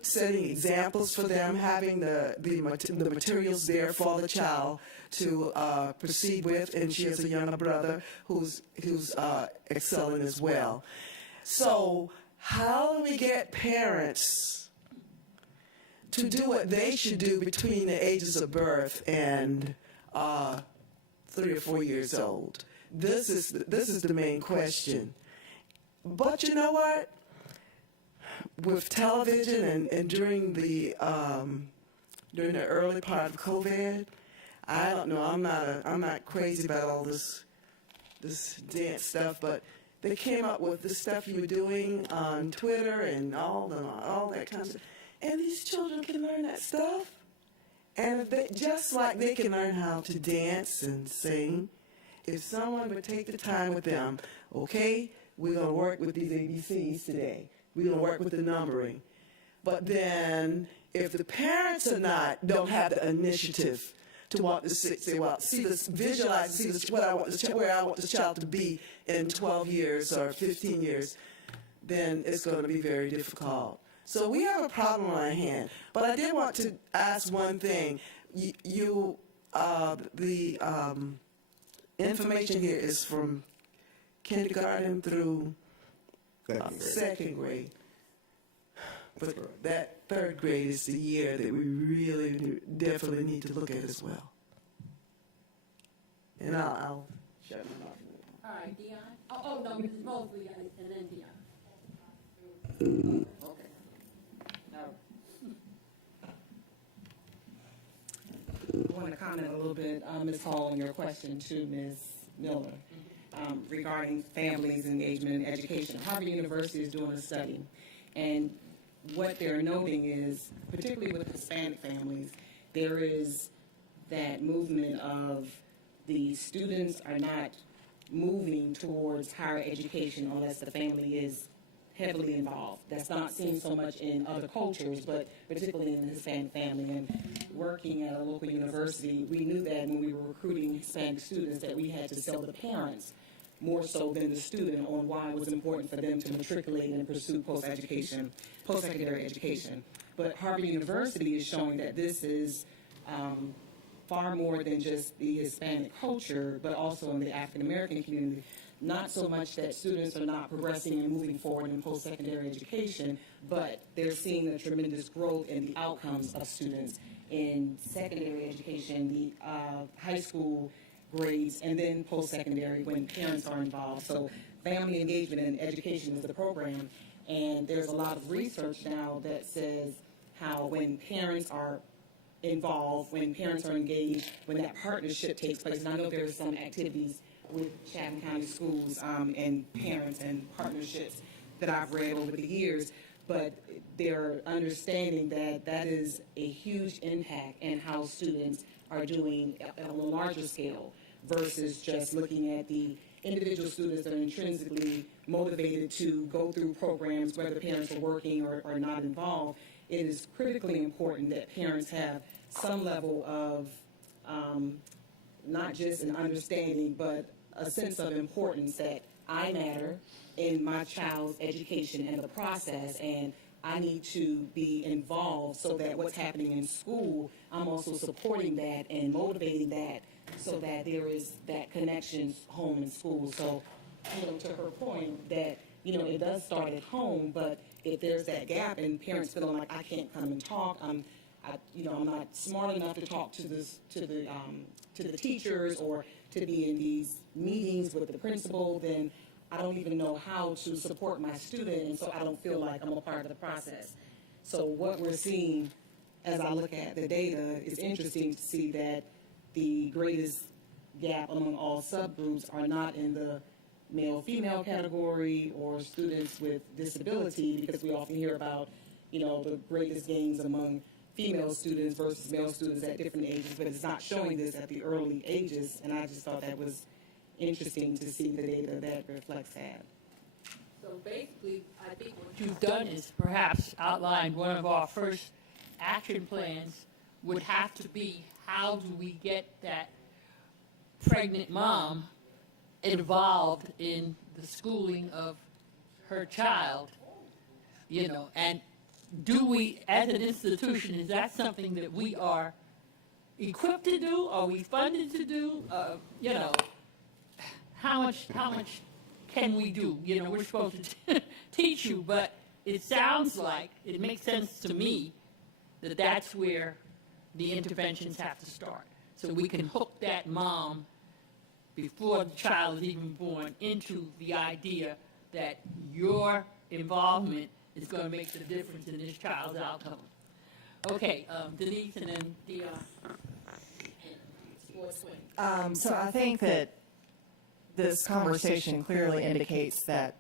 setting examples for them, having the materials there for the child to proceed with. And she has a younger brother who's excelling as well. So how do we get parents to do what they should do between the ages of birth and 3 or 4 years old? This is the main question. But you know what? With television and during the early part of COVID, I don't know. I'm not crazy about all this dance stuff, but they came up with the stuff you were doing on Twitter and all that kind of stuff. And these children can learn that stuff, and just like they can learn how to dance and sing, if someone would take the time with them, okay, we're going to work with these ABCs today. We're going to work with the numbering. But then if the parents don't have the initiative to want to say, well, visualize, where I want this child to be in 12 years or 15 years, then it's going to be very difficult. So we have a problem on our hand. But I did want to ask one thing. The information here is from kindergarten through second grade. But that third grade is the year that we really definitely need to look at as well. And I'll shut my mouth. All right, Dion. Oh, no, Mrs. Mosley, and then Dion. Okay. I want to comment a little bit, Ms. Hall, on your question to Ms. Miller regarding families' engagement in education. Harvard University is doing a study, and what they're noting is, particularly with Hispanic families, there is that movement of the students are not moving towards higher education unless the family is heavily involved. That's not seen so much in other cultures, but particularly in the Hispanic family. And working at a local university, we knew that when we were recruiting Hispanic students that we had to sell the parents more so than the student on why it was important for them to matriculate and pursue post-secondary education. But Harvard University is showing that this is far more than just the Hispanic culture, but also in the African American community. Not so much that students are not progressing and moving forward in post-secondary education, but they're seeing a tremendous growth in the outcomes of students in secondary education, the high school grades, and then post-secondary when parents are involved. So family engagement in education is the program, and there's a lot of research now that says how when parents are involved, when parents are engaged, when that partnership takes place, and I know there's some activities with Chatham County Schools and parents and partnerships that I've read over the years, but they're understanding that that is a huge impact in how students are doing on a larger scale versus just looking at the individual students that are intrinsically motivated to go through programs, whether parents are working or not involved. It is critically important that parents have some level of not just an understanding, but a sense of importance that I matter in my child's education and the process, and I need to be involved so that what's happening in school, I'm also supporting that and motivating that so that there is that connection home and school. So, to her point that, it does start at home, but if there's that gap and parents feeling like I can't come and talk, I'm not smart enough to talk to the teachers or to be in these meetings with the principal, then I don't even know how to support my student, and so I don't feel like I'm a part of the process. So what we're seeing as I look at the data is interesting to see that the greatest gap among all subgroups are not in the male-female category or students with disability, because we often hear about, the greatest gains among female students versus male students at different ages, but it's not showing this at the early ages, and I just thought that was interesting to see the data that reflects that. So basically, I think what you've done is perhaps outlined one of our first action plans would have to be, how do we get that pregnant mom involved in the schooling of her child, and do we, as an institution, is that something that we are equipped to do? Are we funded to do? How much can we do? We're supposed to teach you, but it sounds like, it makes sense to me that that's where the interventions have to start. So we can hook that mom before the child is even born into the idea that your involvement is going to make the difference in this child's outcome. Okay, Denise, and then Dion. So I think that this conversation clearly indicates that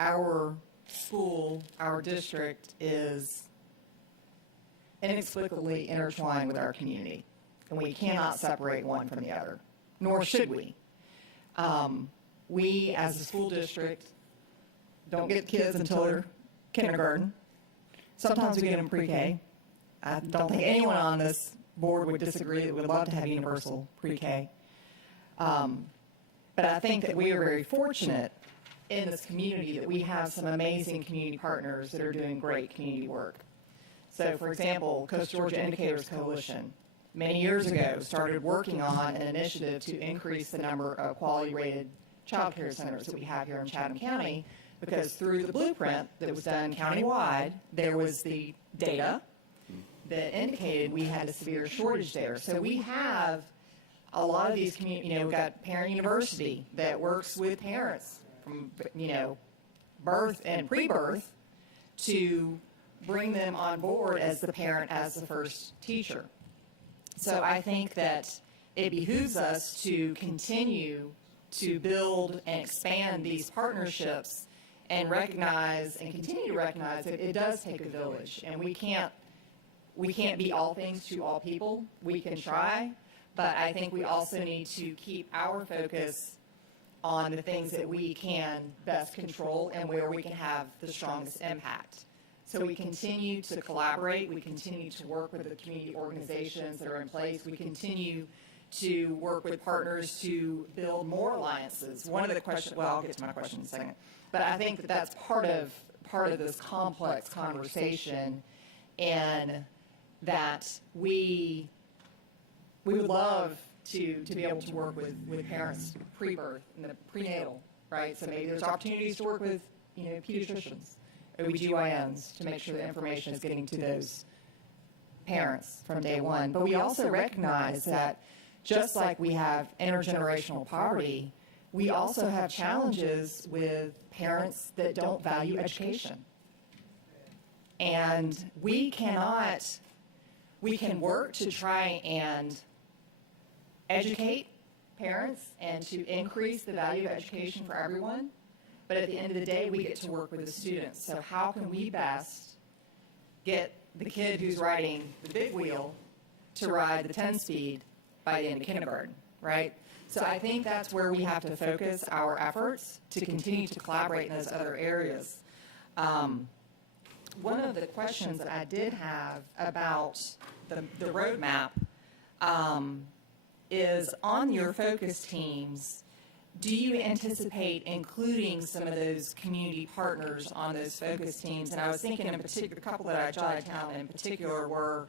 our school, our district is inexplicably intertwined with our community, and we cannot separate one from the other, nor should we. We, as a school district, don't get kids until they're kindergarten. Sometimes we get them pre-K. I don't think anyone on this board would disagree that we'd love to have universal pre-K. But I think that we are very fortunate in this community that we have some amazing community partners that are doing great community work. So, for example, Coast Georgia Indicators Coalition, many years ago, started working on an initiative to increase the number of quality-rated child care centers that we have here in Chatham County, because through the blueprint that was done countywide, there was the data that indicated we had a severe shortage there. So we have a lot of these community, we've got Parent University that works with parents from, birth and pre-birth to bring them on board as the parent, as the first teacher. So I think that it behooves us to continue to build and expand these partnerships and recognize and continue to recognize that it does take a village, and we can't be all things to all people. We can try, but I think we also need to keep our focus on the things that we can best control and where we can have the strongest impact. So we continue to collaborate, we continue to work with the community organizations that are in place, we continue to work with partners to build more alliances. One of the questions, well, I'll get to my question in a second, but I think that that's part of this complex conversation, and that we would love to be able to work with parents pre-birth and the prenatal, right? So maybe there's opportunities to work with, pediatricians, OBGYNs, to make sure the information is getting to those parents from day one. But we also recognize that just like we have intergenerational poverty, we also have challenges with parents that don't value education. And we can work to try and educate parents and to increase the value of education for everyone, but at the end of the day, we get to work with the students. So how can we best get the kid who's riding the big wheel to ride the 10-speed by the end of kindergarten, right? So I think that's where we have to focus our efforts to continue to collaborate in those other areas. One of the questions that I did have about the roadmap is, on your focus teams, do you anticipate including some of those community partners on those focus teams? And I was thinking in particular, a couple that I jotted down in particular were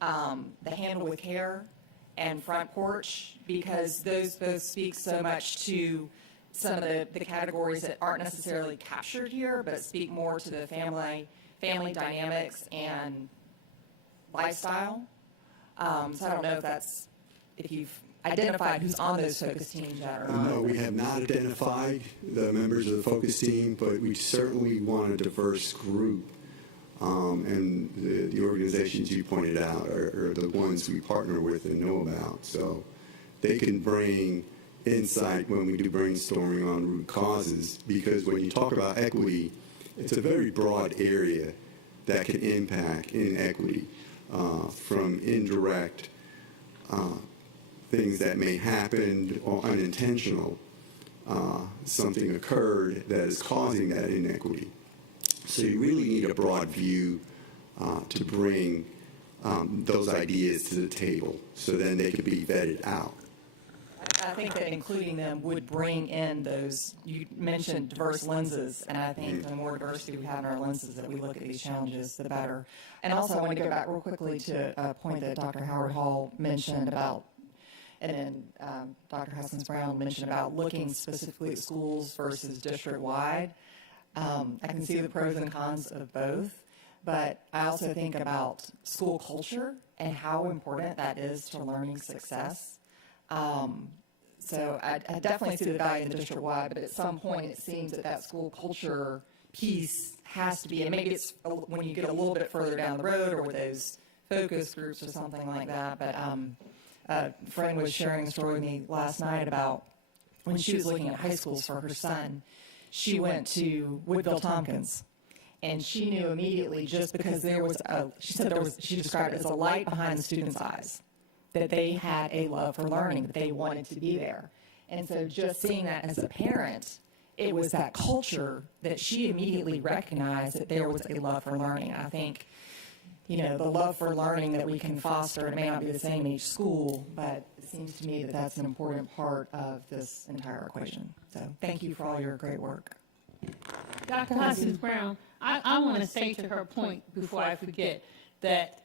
the Handle with Care and Front Porch, because those both speak so much to some of the categories that aren't necessarily captured here, but speak more to the family dynamics and lifestyle. So I don't know if identified who's on those focus teams yet or not? No, we have not identified the members of the focus team, but we certainly want a diverse group. And the organizations you pointed out are the ones we partner with and know about. So they can bring insight when we do brainstorming on root causes, because when you talk about equity, it's a very broad area that can impact inequity, from indirect things that may happen or unintentional. Something occurred that is causing that inequity. So you really need a broad view to bring those ideas to the table, so then they could be vetted out. I think that including them would bring in those, you mentioned diverse lenses, and I think the more diversity we have in our lenses that we look at these challenges, the better. And also I want to go back real quickly to a point that Dr. Howard Hall mentioned about, and then Dr. Hussins-Brown mentioned about looking specifically at schools versus district-wide. I can see the pros and cons of both, but I also think about school culture and how important that is to learning success. So I definitely see the value in the district-wide, but at some point it seems that that school culture piece has to be, and maybe it's when you get a little bit further down the road or with those focus groups or something like that, but a friend was sharing a story with me last night about when she was looking at high schools for her son. She went to Woodville Tompkins, and she knew immediately, just because there was she described it as a light behind the students' eyes, that they had a love for learning, that they wanted to be there. And so just seeing that as a parent, it was that culture that she immediately recognized that there was a love for learning. I think, the love for learning that we can foster, it may not be the same in each school, but it seems to me that that's an important part of this entire equation. So thank you for all your great work. Dr. Hussins-Brown, I want to say to her point before I forget that,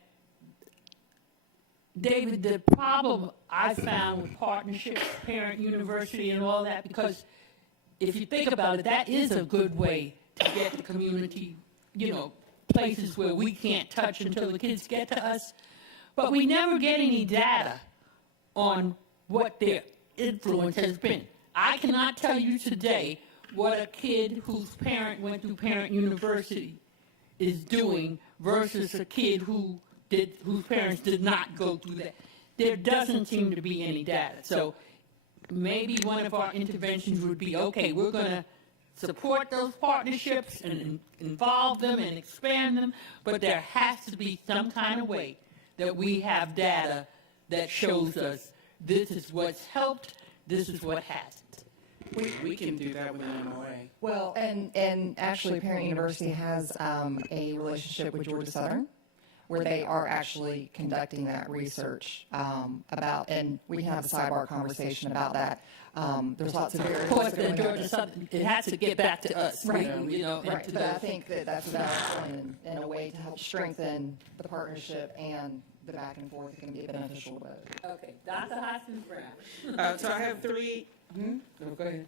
David, the problem I found with partnerships, parent, university, and all that, because if you think about it, that is a good way to get the community, places where we can't touch until the kids get to us. But we never get any data on what their influence has been. I cannot tell you today what a kid whose parent went through parent university is doing versus a kid whose parents did not go through that. There doesn't seem to be any data. So maybe one of our interventions would be, okay, we're going to support those partnerships and involve them and expand them, but there has to be some kind of way that we have data that shows us this is what's helped, this is what hasn't. We can do that with an MOA. Well, and actually Parent University has a relationship with Georgia Southern, where they are actually conducting that research about, and we can have a sidebar conversation about that. There's lots of variables. Of course, the Georgia Southern, it has to get back to us. Right. Right. But I think that that's a valid point and a way to help strengthen the partnership, and the back and forth can be beneficial to both. Okay, Dr. Hussins-Brown. So I have three. Go ahead.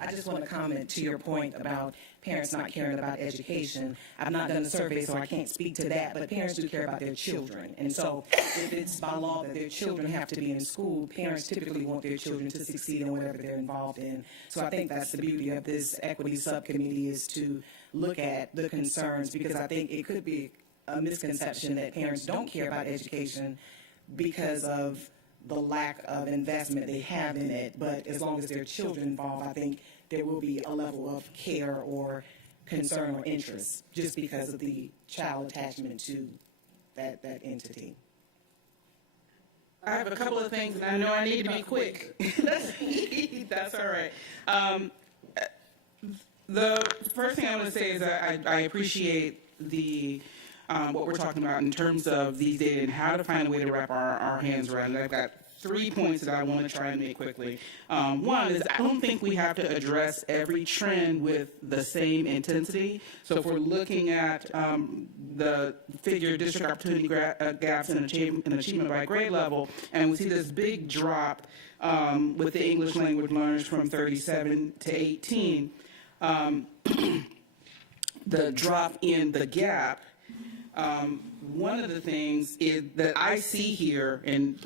I just want to comment to your point about parents not caring about education. I've not done a survey, so I can't speak to that, but parents do care about their children. And so if it's by law that their children have to be in school, parents typically want their children to succeed in whatever they're involved in. So I think that's the beauty of this equity subcommittee, is to look at the concerns, because I think it could be a misconception that parents don't care about education because of the lack of investment they have in it. But as long as there are children involved, I think there will be a level of care or concern or interest just because of the child attachment to that entity. I have a couple of things, and I know I need to be quick. That's all right. The first thing I want to say is that I appreciate the what we're talking about in terms of these data and how to find a way to wrap our hands around it. I've got 3 points that I want to try and make quickly. One is, I don't think we have to address every trend with the same intensity. So if we're looking at the figure district opportunity gaps in achievement by grade level, and we see this big drop with the English language learners from 37 to 18, the drop in the gap, one of the things is that I see here, and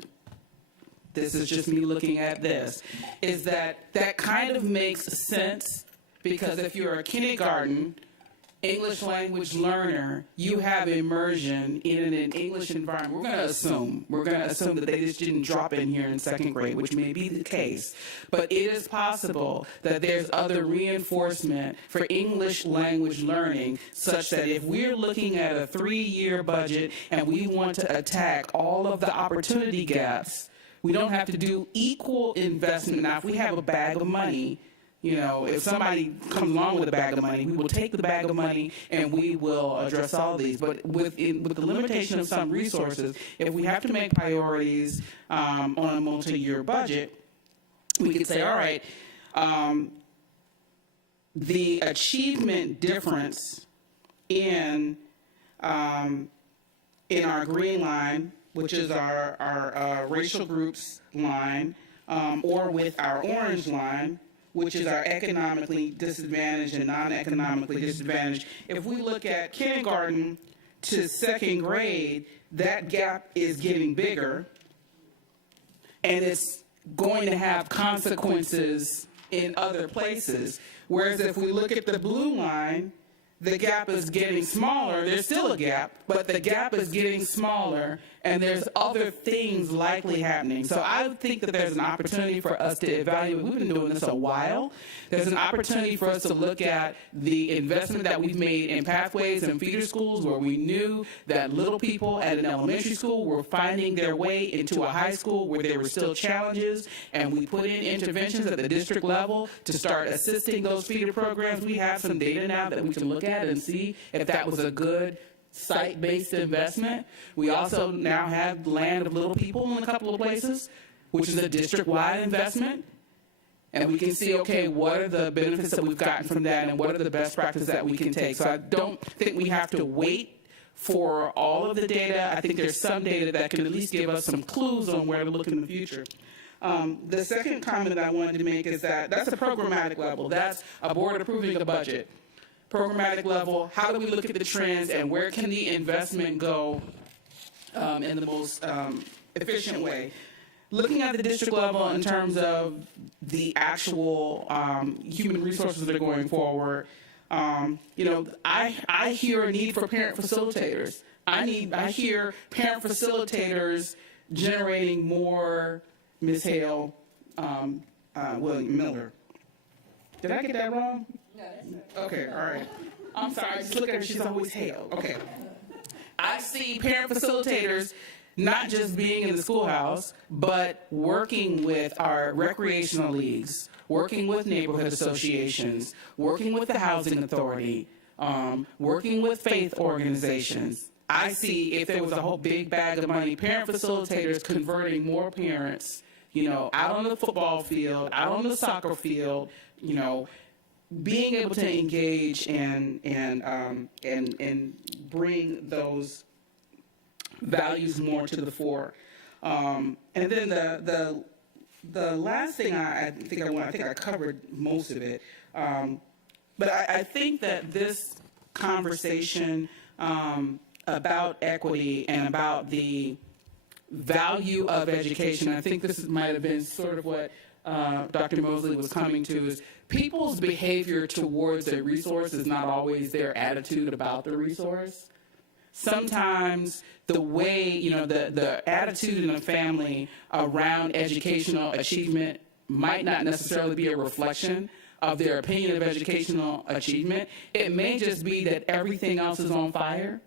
this is just me looking at this, is that kind of makes sense, because if you're a kindergarten English language learner, you have immersion in an English environment. We're going to assume that they just didn't drop in here in second grade, which may be the case. But it is possible that there's other reinforcement for English language learning, such that if we're looking at a 3-year budget and we want to attack all of the opportunity gaps, we don't have to do equal investment. Now, if we have a bag of money, if somebody comes along with a bag of money, we will take the bag of money and we will address all these. But with the limitation of some resources, if we have to make priorities on a multi-year budget, we could say, all right, the achievement difference in our green line, which is our racial groups line, or with our orange line, which is our economically disadvantaged and non-economically disadvantaged. If we look at kindergarten to second grade, that gap is getting bigger, and it's going to have consequences in other places. Whereas if we look at the blue line, the gap is getting smaller. There's still a gap, but the gap is getting smaller, and there's other things likely happening. So I think that there's an opportunity for us to evaluate. We've been doing this a while. There's an opportunity for us to look at the investment that we've made in pathways and feeder schools, where we knew that little people at an elementary school were finding their way into a high school where there were still challenges, and we put in interventions at the district level to start assisting those feeder programs. We have some data now that we can look at and see if that was a good site-based investment. We also now have Land of Little People in a couple of places, which is a district-wide investment. And we can see, okay, what are the benefits that we've gotten from that, and what are the best practices that we can take. So I don't think we have to wait for all of the data. I think there's some data that can at least give us some clues on where to look in the future. The second comment that I wanted to make is that that's a programmatic level. That's a board approving a budget. Programmatic level, how do we look at the trends, and where can the investment go in the most efficient way? Looking at the district level in terms of the actual human resources that are going forward, I hear a need for parent facilitators. I hear parent facilitators generating more. Ms. Hale, William Miller. Did I get that wrong? No, that's right. Okay, all right. I'm sorry, I just look at her, she's always Hale. Okay. I see parent facilitators not just being in the schoolhouse, but working with our recreational leagues, working with neighborhood associations, working with the housing authority, working with faith organizations. I see, if there was a whole big bag of money, parent facilitators converting more parents, out on the football field, out on the soccer field, being able to engage and bring those values more to the fore. And then the last thing I think I covered most of it, but I think that this conversation about equity and about the value of education, I think this might have been sort of what Dr. Mosley was coming to, is people's behavior towards a resource is not always their attitude about the resource. Sometimes the way, the attitude in a family around educational achievement might not necessarily be a reflection of their opinion of educational achievement. It may just be that everything else is on fire,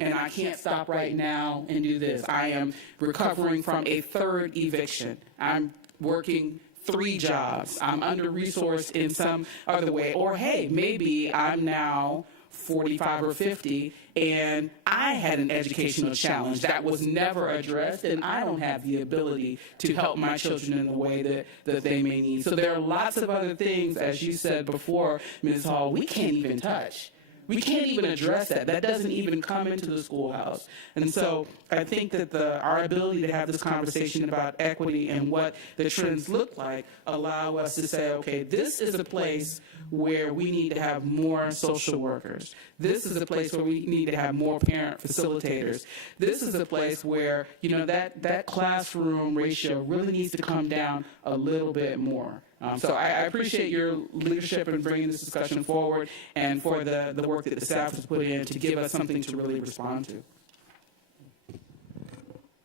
and I can't stop right now and do this. I am recovering from a third eviction. I'm working 3 jobs. I'm under-resourced in some other way. Or, hey, maybe I'm now 45 or 50, and I had an educational challenge that was never addressed, and I don't have the ability to help my children in the way that they may need. So there are lots of other things, as you said before, Ms. Hall, we can't even touch. We can't even address that. That doesn't even come into the schoolhouse. And so I think that our ability to have this conversation about equity and what the trends look like allow us to say, okay, this is a place where we need to have more social workers. This is a place where we need to have more parent facilitators. This is a place where, that classroom ratio really needs to come down a little bit more. So I appreciate your leadership in bringing this discussion forward and for the work that the staff has put in to give us something to really respond to.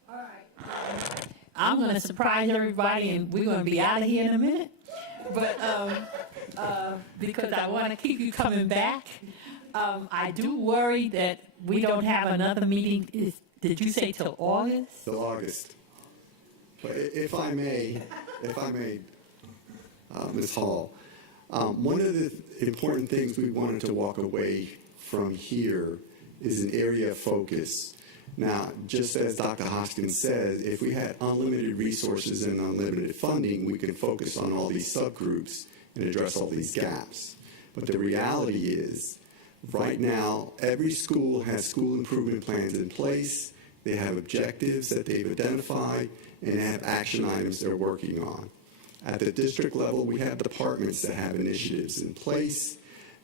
All right. I'm going to surprise everybody, and we're going to be out of here in a minute. But because I want to keep you coming back, I do worry that we don't have another meeting. Did you say till August? Till August. But if I may, Ms. Hall, one of the important things we wanted to walk away from here is an area of focus. Now, just as Dr. Hoskins says, if we had unlimited resources and unlimited funding, we could focus on all these subgroups and address all these gaps. But the reality is, right now, every school has school improvement plans in place. They have objectives that they've identified, and they have action items they're working on. At the district level, we have departments that have initiatives in place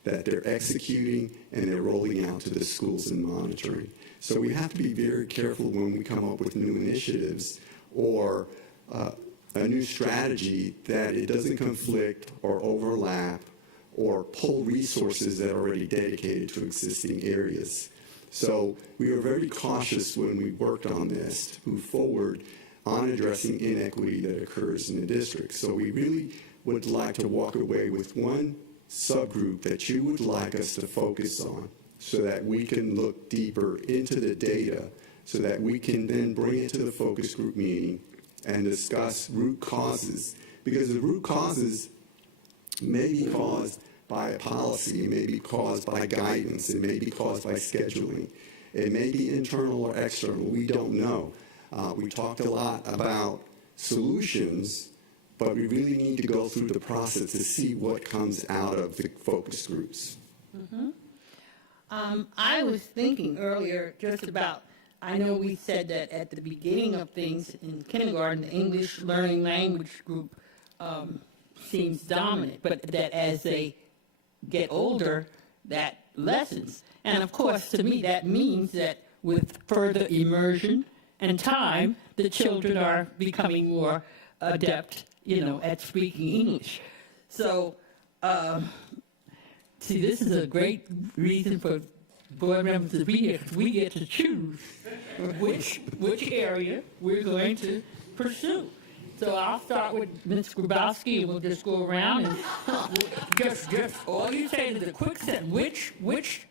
that they're executing and they're rolling out to the schools and monitoring. So we have to be very careful when we come up with new initiatives or a new strategy that it doesn't conflict or overlap or pull resources that are already dedicated to existing areas. So we were very cautious when we worked on this to move forward on addressing inequity that occurs in the district. So we really would like to walk away with one subgroup that you would like us to focus on so that we can look deeper into the data so that we can then bring it to the focus group meeting and discuss root causes. Because the root causes may be caused by a policy, it may be caused by guidance, it may be caused by scheduling, it may be internal or external, we don't know. We talked a lot about solutions, but we really need to go through the process to see what comes out of the focus groups. Mm-hmm. I was thinking earlier just about, I know we said that at the beginning of things in kindergarten, the English learning language group seems dominant, but that as they get older, that lessens. And of course, to me, that means that with further immersion and time, the children are becoming more adept, at speaking English. So, see, this is a great reason for board members to be here. We get to choose which area we're going to pursue. So I'll start with Ms. Grabowski, and we'll just go around and just all you say is a quick sentence. Which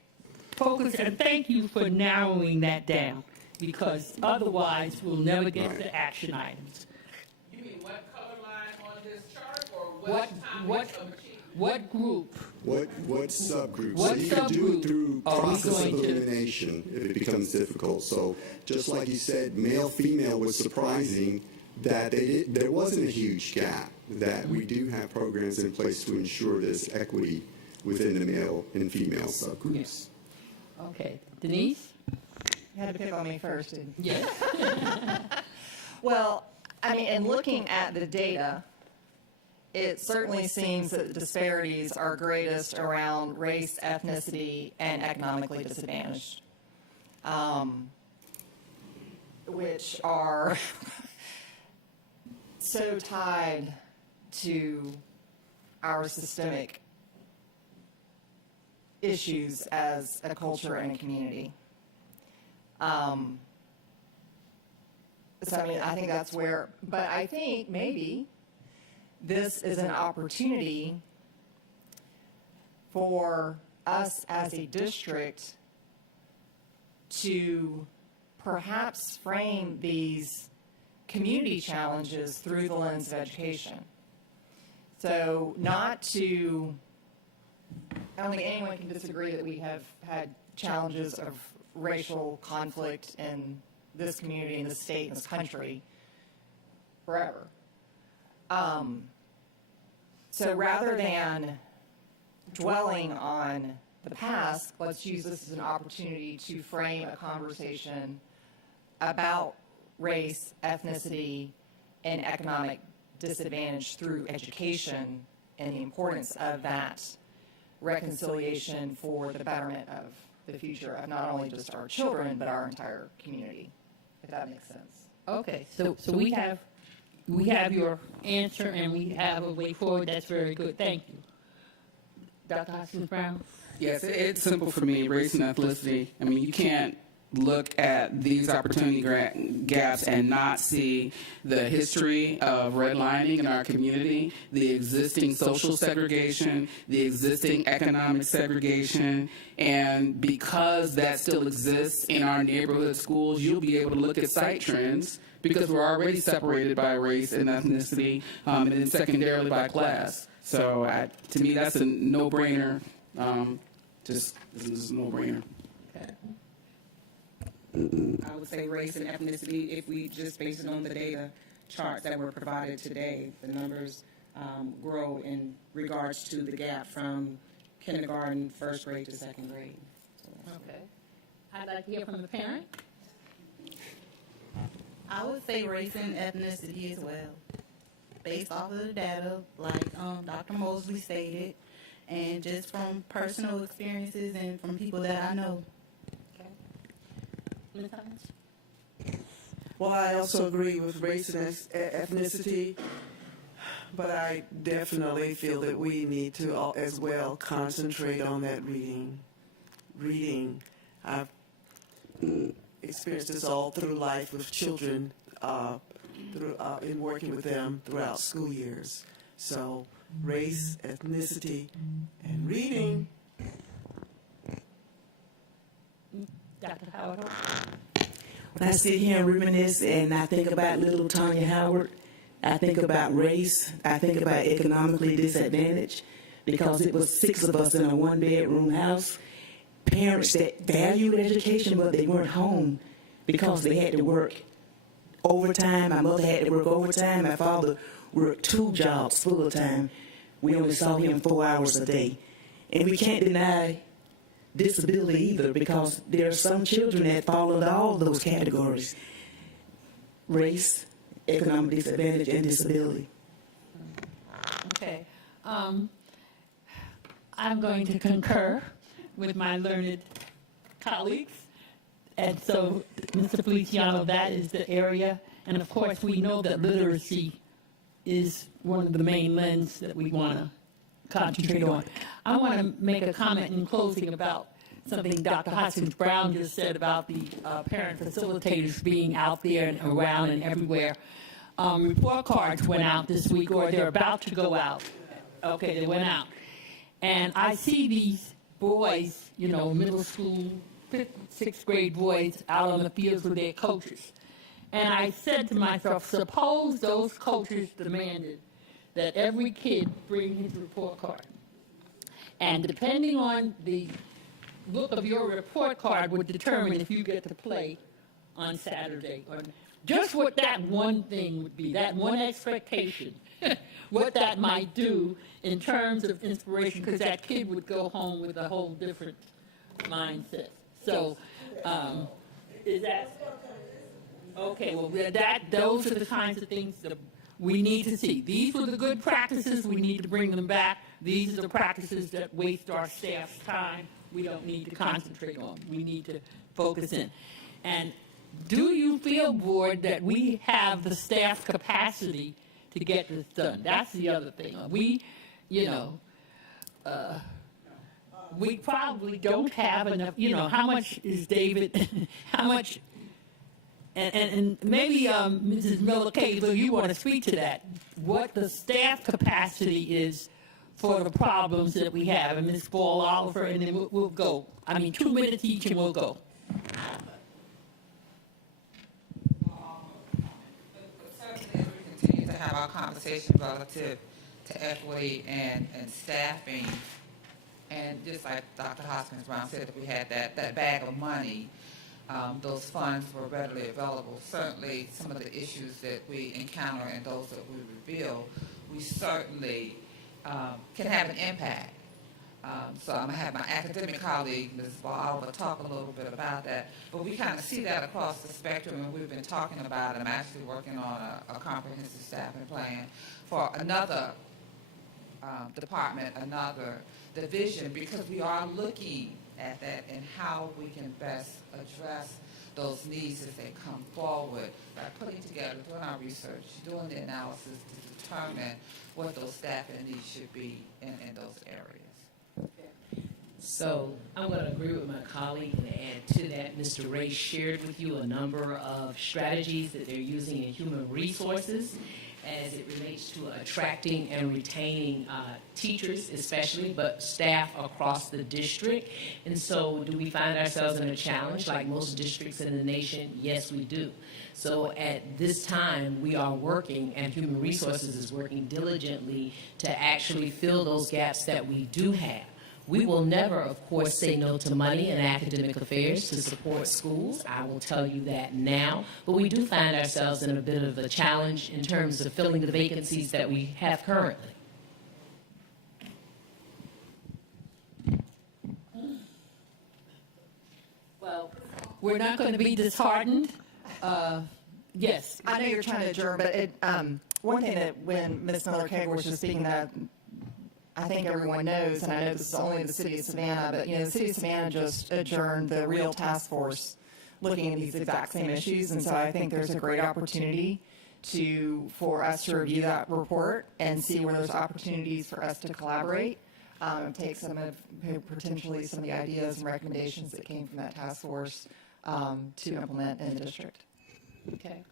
focus, and thank you for narrowing that down, because otherwise we'll never get to action items. You mean what color line on this chart, or what group? What subgroups? What so you can do it through are we process of going to- elimination if it becomes difficult. So just like you said, male-female was surprising that there wasn't a huge gap, that we do have programs in place to ensure there's equity within the male and female subgroups. Okay, Denise? You had to pick on me first, didn't you? Yes. Well, I mean, in looking at the data, it certainly seems that the disparities are greatest around race, ethnicity, and economically disadvantaged, which are so tied to our systemic issues as a culture and a community. So, I mean, I think that's where, but I think maybe this is an opportunity for us as a district to perhaps frame these community challenges through the lens of education. So not to, I don't think anyone can disagree that we have had challenges of racial conflict in this community, in this state, in this country forever. So rather than dwelling on the past, let's use this as an opportunity to frame a conversation about race, ethnicity, and economic disadvantage through education and the importance of that reconciliation for the betterment of the future of not only just our children, but our entire community, if that makes sense. Okay, so we have your answer and we have a way forward. That's very good. Thank you. Dr. Hoskins-Brown? Yes, it's simple for me, race and ethnicity. I mean, you can't look at these opportunity gaps and not see the history of redlining in our community, the existing social segregation, the existing economic segregation, and because that still exists in our neighborhood schools, you'll be able to look at site trends because we're already separated by race and ethnicity, and then secondarily by class. So to me, that's a no-brainer. This is a no-brainer. I would say race and ethnicity, if we just base it on the data charts that were provided today, the numbers grow in regards to the gap from kindergarten, first grade to second grade. Okay. I'd like to hear from the parent. I would say race and ethnicity as well, based off of the data, like Dr. Mosley stated, and just from personal experiences and from people that I know. Ms. Hines? Well, I also agree with race and ethnicity, but I definitely feel that we need to as well concentrate on that reading. I've experienced this all through life with children, in working with them throughout school years. So race, ethnicity, and reading. Dr. Howard? When I sit here and reminisce and I think about little Tanya Howard, I think about race, I think about economically disadvantaged, because it was 6 of us in a 1-bedroom house, parents that valued education, but they weren't home because they had to work overtime. My mother had to work overtime. My father worked 2 jobs full time. We only saw him 4 hours a day. And we can't deny disability either, because there are some children that fall into all those categories: race, economic disadvantage, and disability. Okay. I'm going to concur with my learned colleagues. And so, Mr. Feliciano, that is the area. And of course, we know that literacy is one of the main lenses that we want to concentrate on. I want to make a comment in closing about something Dr. Hoskins-Brown just said about the parent facilitators being out there and around and everywhere. Report cards went out this week, or they're about to go out. Okay, they went out. And I see these boys, middle school, 5th, 6th grade boys out on the fields with their coaches. And I said to myself, suppose those coaches demanded that every kid bring his report card. And depending on the look of your report card would determine if you get to play on Saturday. Or just what that one thing would be, that one expectation, what that might do in terms of inspiration, because that kid would go home with a whole different mindset. So, is that okay? Well, those are the kinds of things that we need to see. These were the good practices. We need to bring them back. These are the practices that waste our staff's time. We don't need to concentrate on. We need to focus in. And do you feel, board, that we have the staff capacity to get this done? That's the other thing. We probably don't have enough. How much is David? How much? And maybe Mrs. Miller-Cable, you want to speak to that? What the staff capacity is for the problems that we have, and Ms. Ball Oliver, and then we'll go. 2 minutes each, and we'll go. Certainly, we continue to have our conversation relative to equity and staffing, and just like Dr. Hoskins-Brown said, if we had that bag of money, those funds were readily available. Certainly, some of the issues that we encounter and those that we reveal, we certainly can have an impact. So I'm gonna have my academic colleague, Ms. Oliver, talk a little bit about that. But we kind of see that across the spectrum, and we've been talking about it. I'm actually working on a comprehensive staffing plan for another department, another division, because we are looking at that and how we can best address those needs as they come forward by putting together, doing our research, doing the analysis to determine what those staffing needs should be in those areas. So I'm going to agree with my colleague and add to that. Mr. Ray shared with you a number of strategies that they're using in human resources as it relates to attracting and retaining teachers especially, but staff across the district. And so do we find ourselves in a challenge like most districts in the nation? Yes, we do. So at this time, we are working, and Human Resources is working diligently to actually fill those gaps that we do have. We will never, of course, say no to money in academic affairs to support schools. I will tell you that now. But we do find ourselves in a bit of a challenge in terms of filling the vacancies that we have currently. Well, we're not going to be disheartened. Yes. I know you're trying to adjourn, but one thing that when Ms. Miller-Kegel was just speaking that I think everyone knows, and I know this is only the city of Savannah, but the city of Savannah just adjourned the real task force looking at these exact same issues, and so I think there's a great opportunity for us to review that report and see where there's opportunities for us to collaborate, take some of potentially some of the ideas and recommendations that came from that task force to implement in the district. Okay.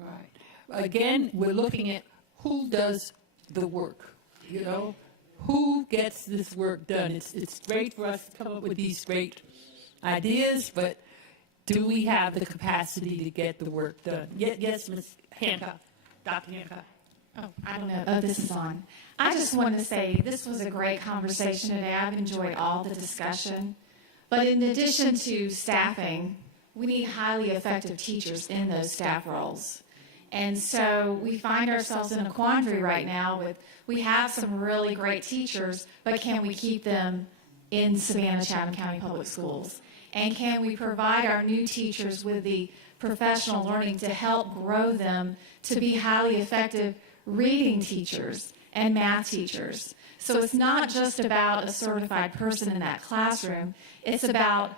All right. Again, we're looking at who does the work, who gets this work done. It's great for us to come up with these great ideas, but do we have the capacity to get the work done? Yes, Ms. Hancock, Dr. Hancock. Oh, I don't know. Oh, this is on. I just wanted to say this was a great conversation today. I've enjoyed all the discussion. But in addition to staffing, we need highly effective teachers in those staff roles. And so we find ourselves in a quandary right now we have some really great teachers, but can we keep them in Savannah, Chatham County Public Schools? And can we provide our new teachers with the professional learning to help grow them to be highly effective reading teachers and math teachers? So it's not just about a certified person in that classroom. It's about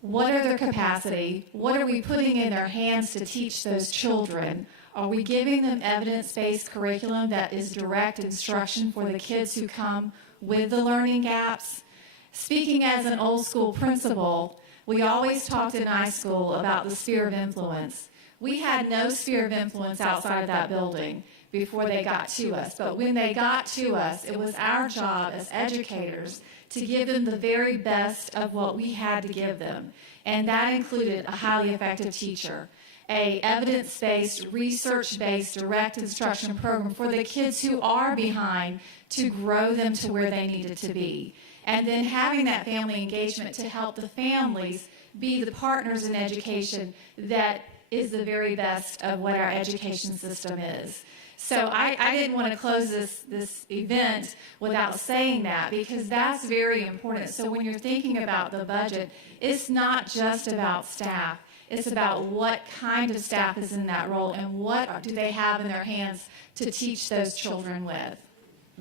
what are their capacity? What are we putting in their hands to teach those children? Are we giving them evidence-based curriculum that is direct instruction for the kids who come with the learning gaps? Speaking as an old school principal, we always talked in high school about the sphere of influence. We had no sphere of influence outside of that building before they got to us. But when they got to us, it was our job as educators to give them the very best of what we had to give them. And that included a highly effective teacher, a evidence-based, research-based, direct instruction program for the kids who are behind to grow them to where they needed to be. And then having that family engagement to help the families be the partners in education that is the very best of what our education system is. So I didn't want to close this event without saying that, because that's very important. So when you're thinking about the budget, it's not just about staff. It's about what kind of staff is in that role and what do they have in their hands to teach those children with.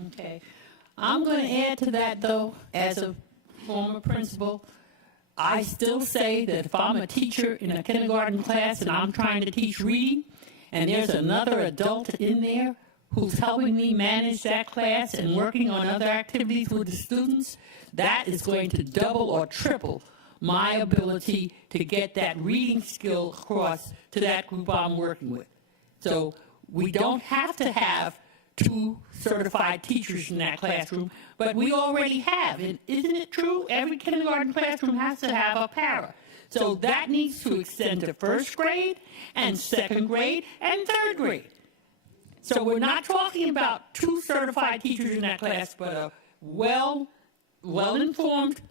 Okay. I'm going to add to that, though, as a former principal. I still say that if I'm a teacher in a kindergarten class and I'm trying to teach reading, and there's another adult in there who's helping me manage that class and working on other activities with the students, that is going to double or triple my ability to get that reading skill across to that group I'm working with. So we don't have to have 2 certified teachers in that classroom, but we already have. And isn't it true? Every kindergarten classroom has to have a para. So that needs to extend to 1st grade and 2nd grade and 3rd grade. So we're not talking about 2 certified teachers in that class, but a well-informed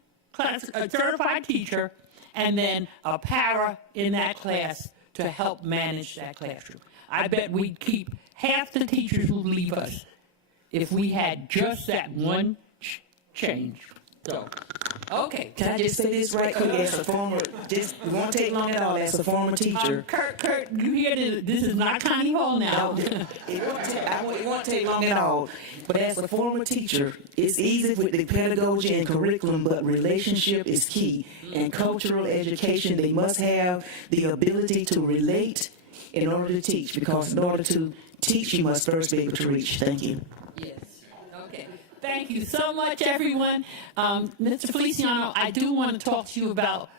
a certified teacher, and then a para in that class to help manage that classroom. I bet we'd keep half the teachers who leave us if we had just that one changed. So, okay. Can I just say this right quick as a former, just, it won't take long at all, as a former teacher. Kurt, you hear this is not Connie Hall now. It won't take long at all. But as a former teacher, it's easy with the pedagogy and curriculum, but relationship is key. And cultural education, they must have the ability to relate in order to teach, because in order to teach, you must first be able to reach. Thank you. Yes. Okay. Thank you so much, everyone. Mr. Feliciano, I do want to talk to you about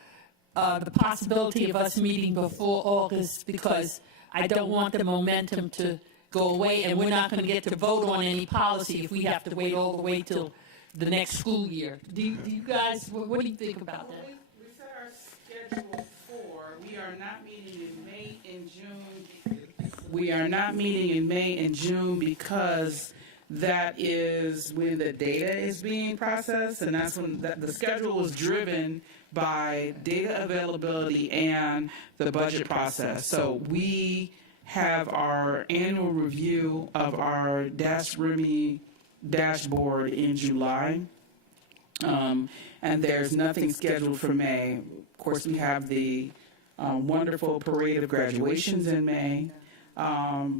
the possibility of us meeting before August, because I don't want the momentum to go away, and we're not going to get to vote on any policy if we have to wait all the way till the next school year. Do you guys, what do you think about that? We set our schedule for, we are not meeting in May and June. We are not meeting in May and June because that is when the data is being processed, and that's when the schedule was driven by data availability and the budget process. So we have our annual review of our RMI dashboard in July, and there's nothing scheduled for May. Of course, we have the wonderful parade of graduations in May.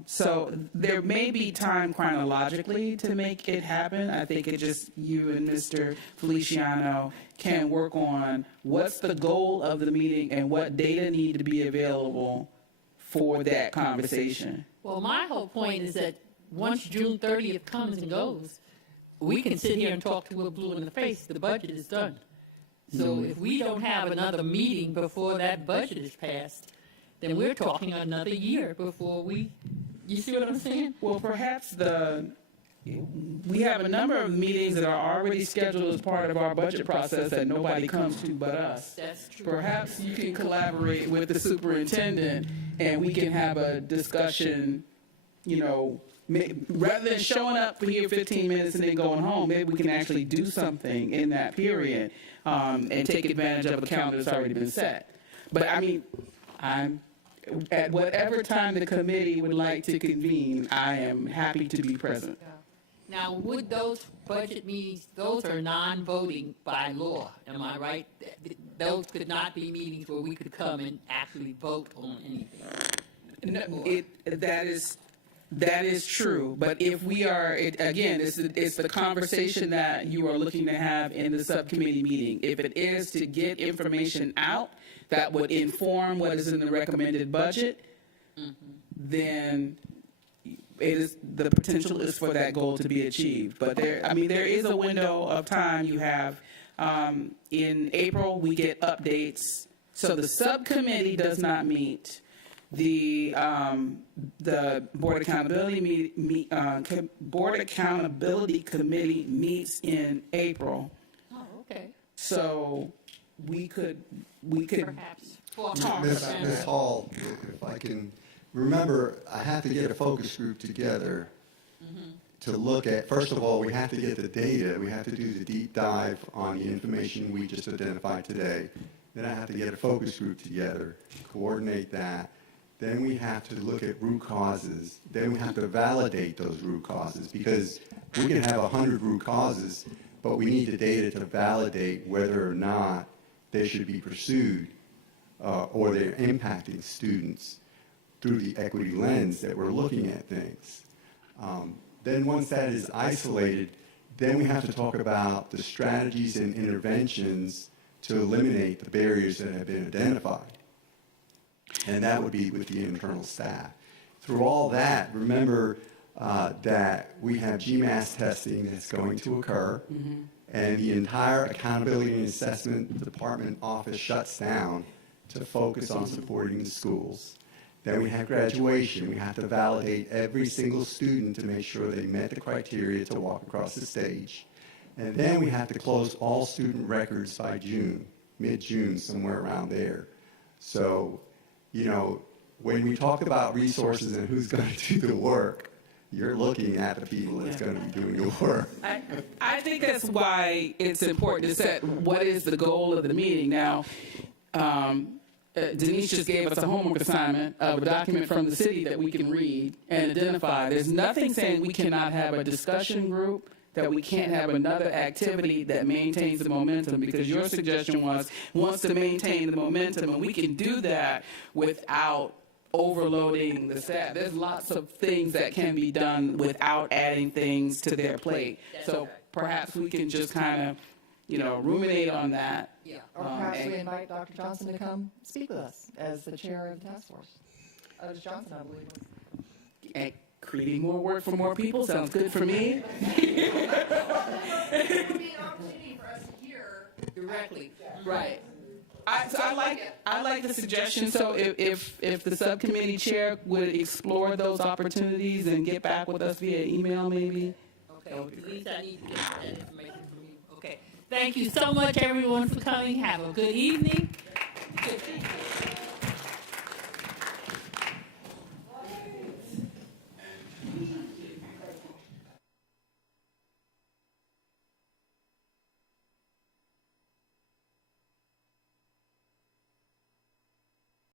So there may be time chronologically to make it happen. I think it just, you and Mr. Feliciano can work on what's the goal of the meeting and what data need to be available for that conversation. Well, my whole point is that once June 30th comes and goes, we can sit here and talk till we're blue in the face. The budget is done. So if we don't have another meeting before that budget is passed, then we're talking another year before you see what I'm saying? Well, perhaps we have a number of meetings that are already scheduled as part of our budget process that nobody comes to but us. That's true. Perhaps you can collaborate with the superintendent and we can have a discussion, rather than showing up for here 15 minutes and then going home, maybe we can actually do something in that period and take advantage of a calendar that's already been set. But I'm at whatever time the committee would like to convene, I am happy to be present. Now, would those budget meetings, those are non-voting by law, am I right? Those could not be meetings where we could come and actually vote on anything. No, that is true. But if we are, again, it's the conversation that you are looking to have in the subcommittee meeting. If it is to get information out that would inform what is in the recommended budget, then the potential is for that goal to be achieved. But there is a window of time you have. In April, we get updates. So the subcommittee does not meet. The Board Accountability Board Accountability Committee meets in April. Oh, okay. So we could Perhaps. talk Ms. about Ms. that. Hall, if I can, remember, I have to get a focus group together to look at, first of all, we have to get the data. We have to do the deep dive on the information we just identified today. Then I have to get a focus group together, coordinate that. Then we have to look at root causes. Then we have to validate those root causes, because we can have 100 root causes, but we need the data to validate whether or not they should be pursued or they're impacting students through the equity lens that we're looking at things. Then once that is isolated, then we have to talk about the strategies and interventions to eliminate the barriers that have been identified. And that would be with the internal staff. Through all that, remember that we have GMAS testing that's going to occur, and the entire accountability and assessment department office shuts down to focus on supporting the schools. Then we have graduation. We have to validate every single student to make sure they met the criteria to walk across the stage. And then we have to close all student records by June, mid-June, somewhere around there. So, when we talk about resources and who's going to do the work, you're looking at the people that's going to be doing the work. I think that's why it's important to set what is the goal of the meeting. Now, Denise just gave us a homework assignment of a document from the city that we can read and identify. There's nothing saying we cannot have a discussion group that we can't have another activity that maintains the momentum, because your suggestion wants to maintain the momentum, and we can do that without overloading the staff. There's lots of things that can be done without adding things to their plate. So perhaps we can just kind of, ruminate on that. Yeah. Or perhaps we invite Dr. Johnson to come speak with us as the chair of the task force. Ms. Johnson, I believe. And creating more work for more people sounds good for me. It would be an opportunity for us to hear Directly. Right. I like the suggestion. So if the subcommittee chair would explore those opportunities and get back with us via email, maybe. Okay, at least I need to get that information from you. Okay. Thank you so much, everyone, for coming. Have a good evening. Good.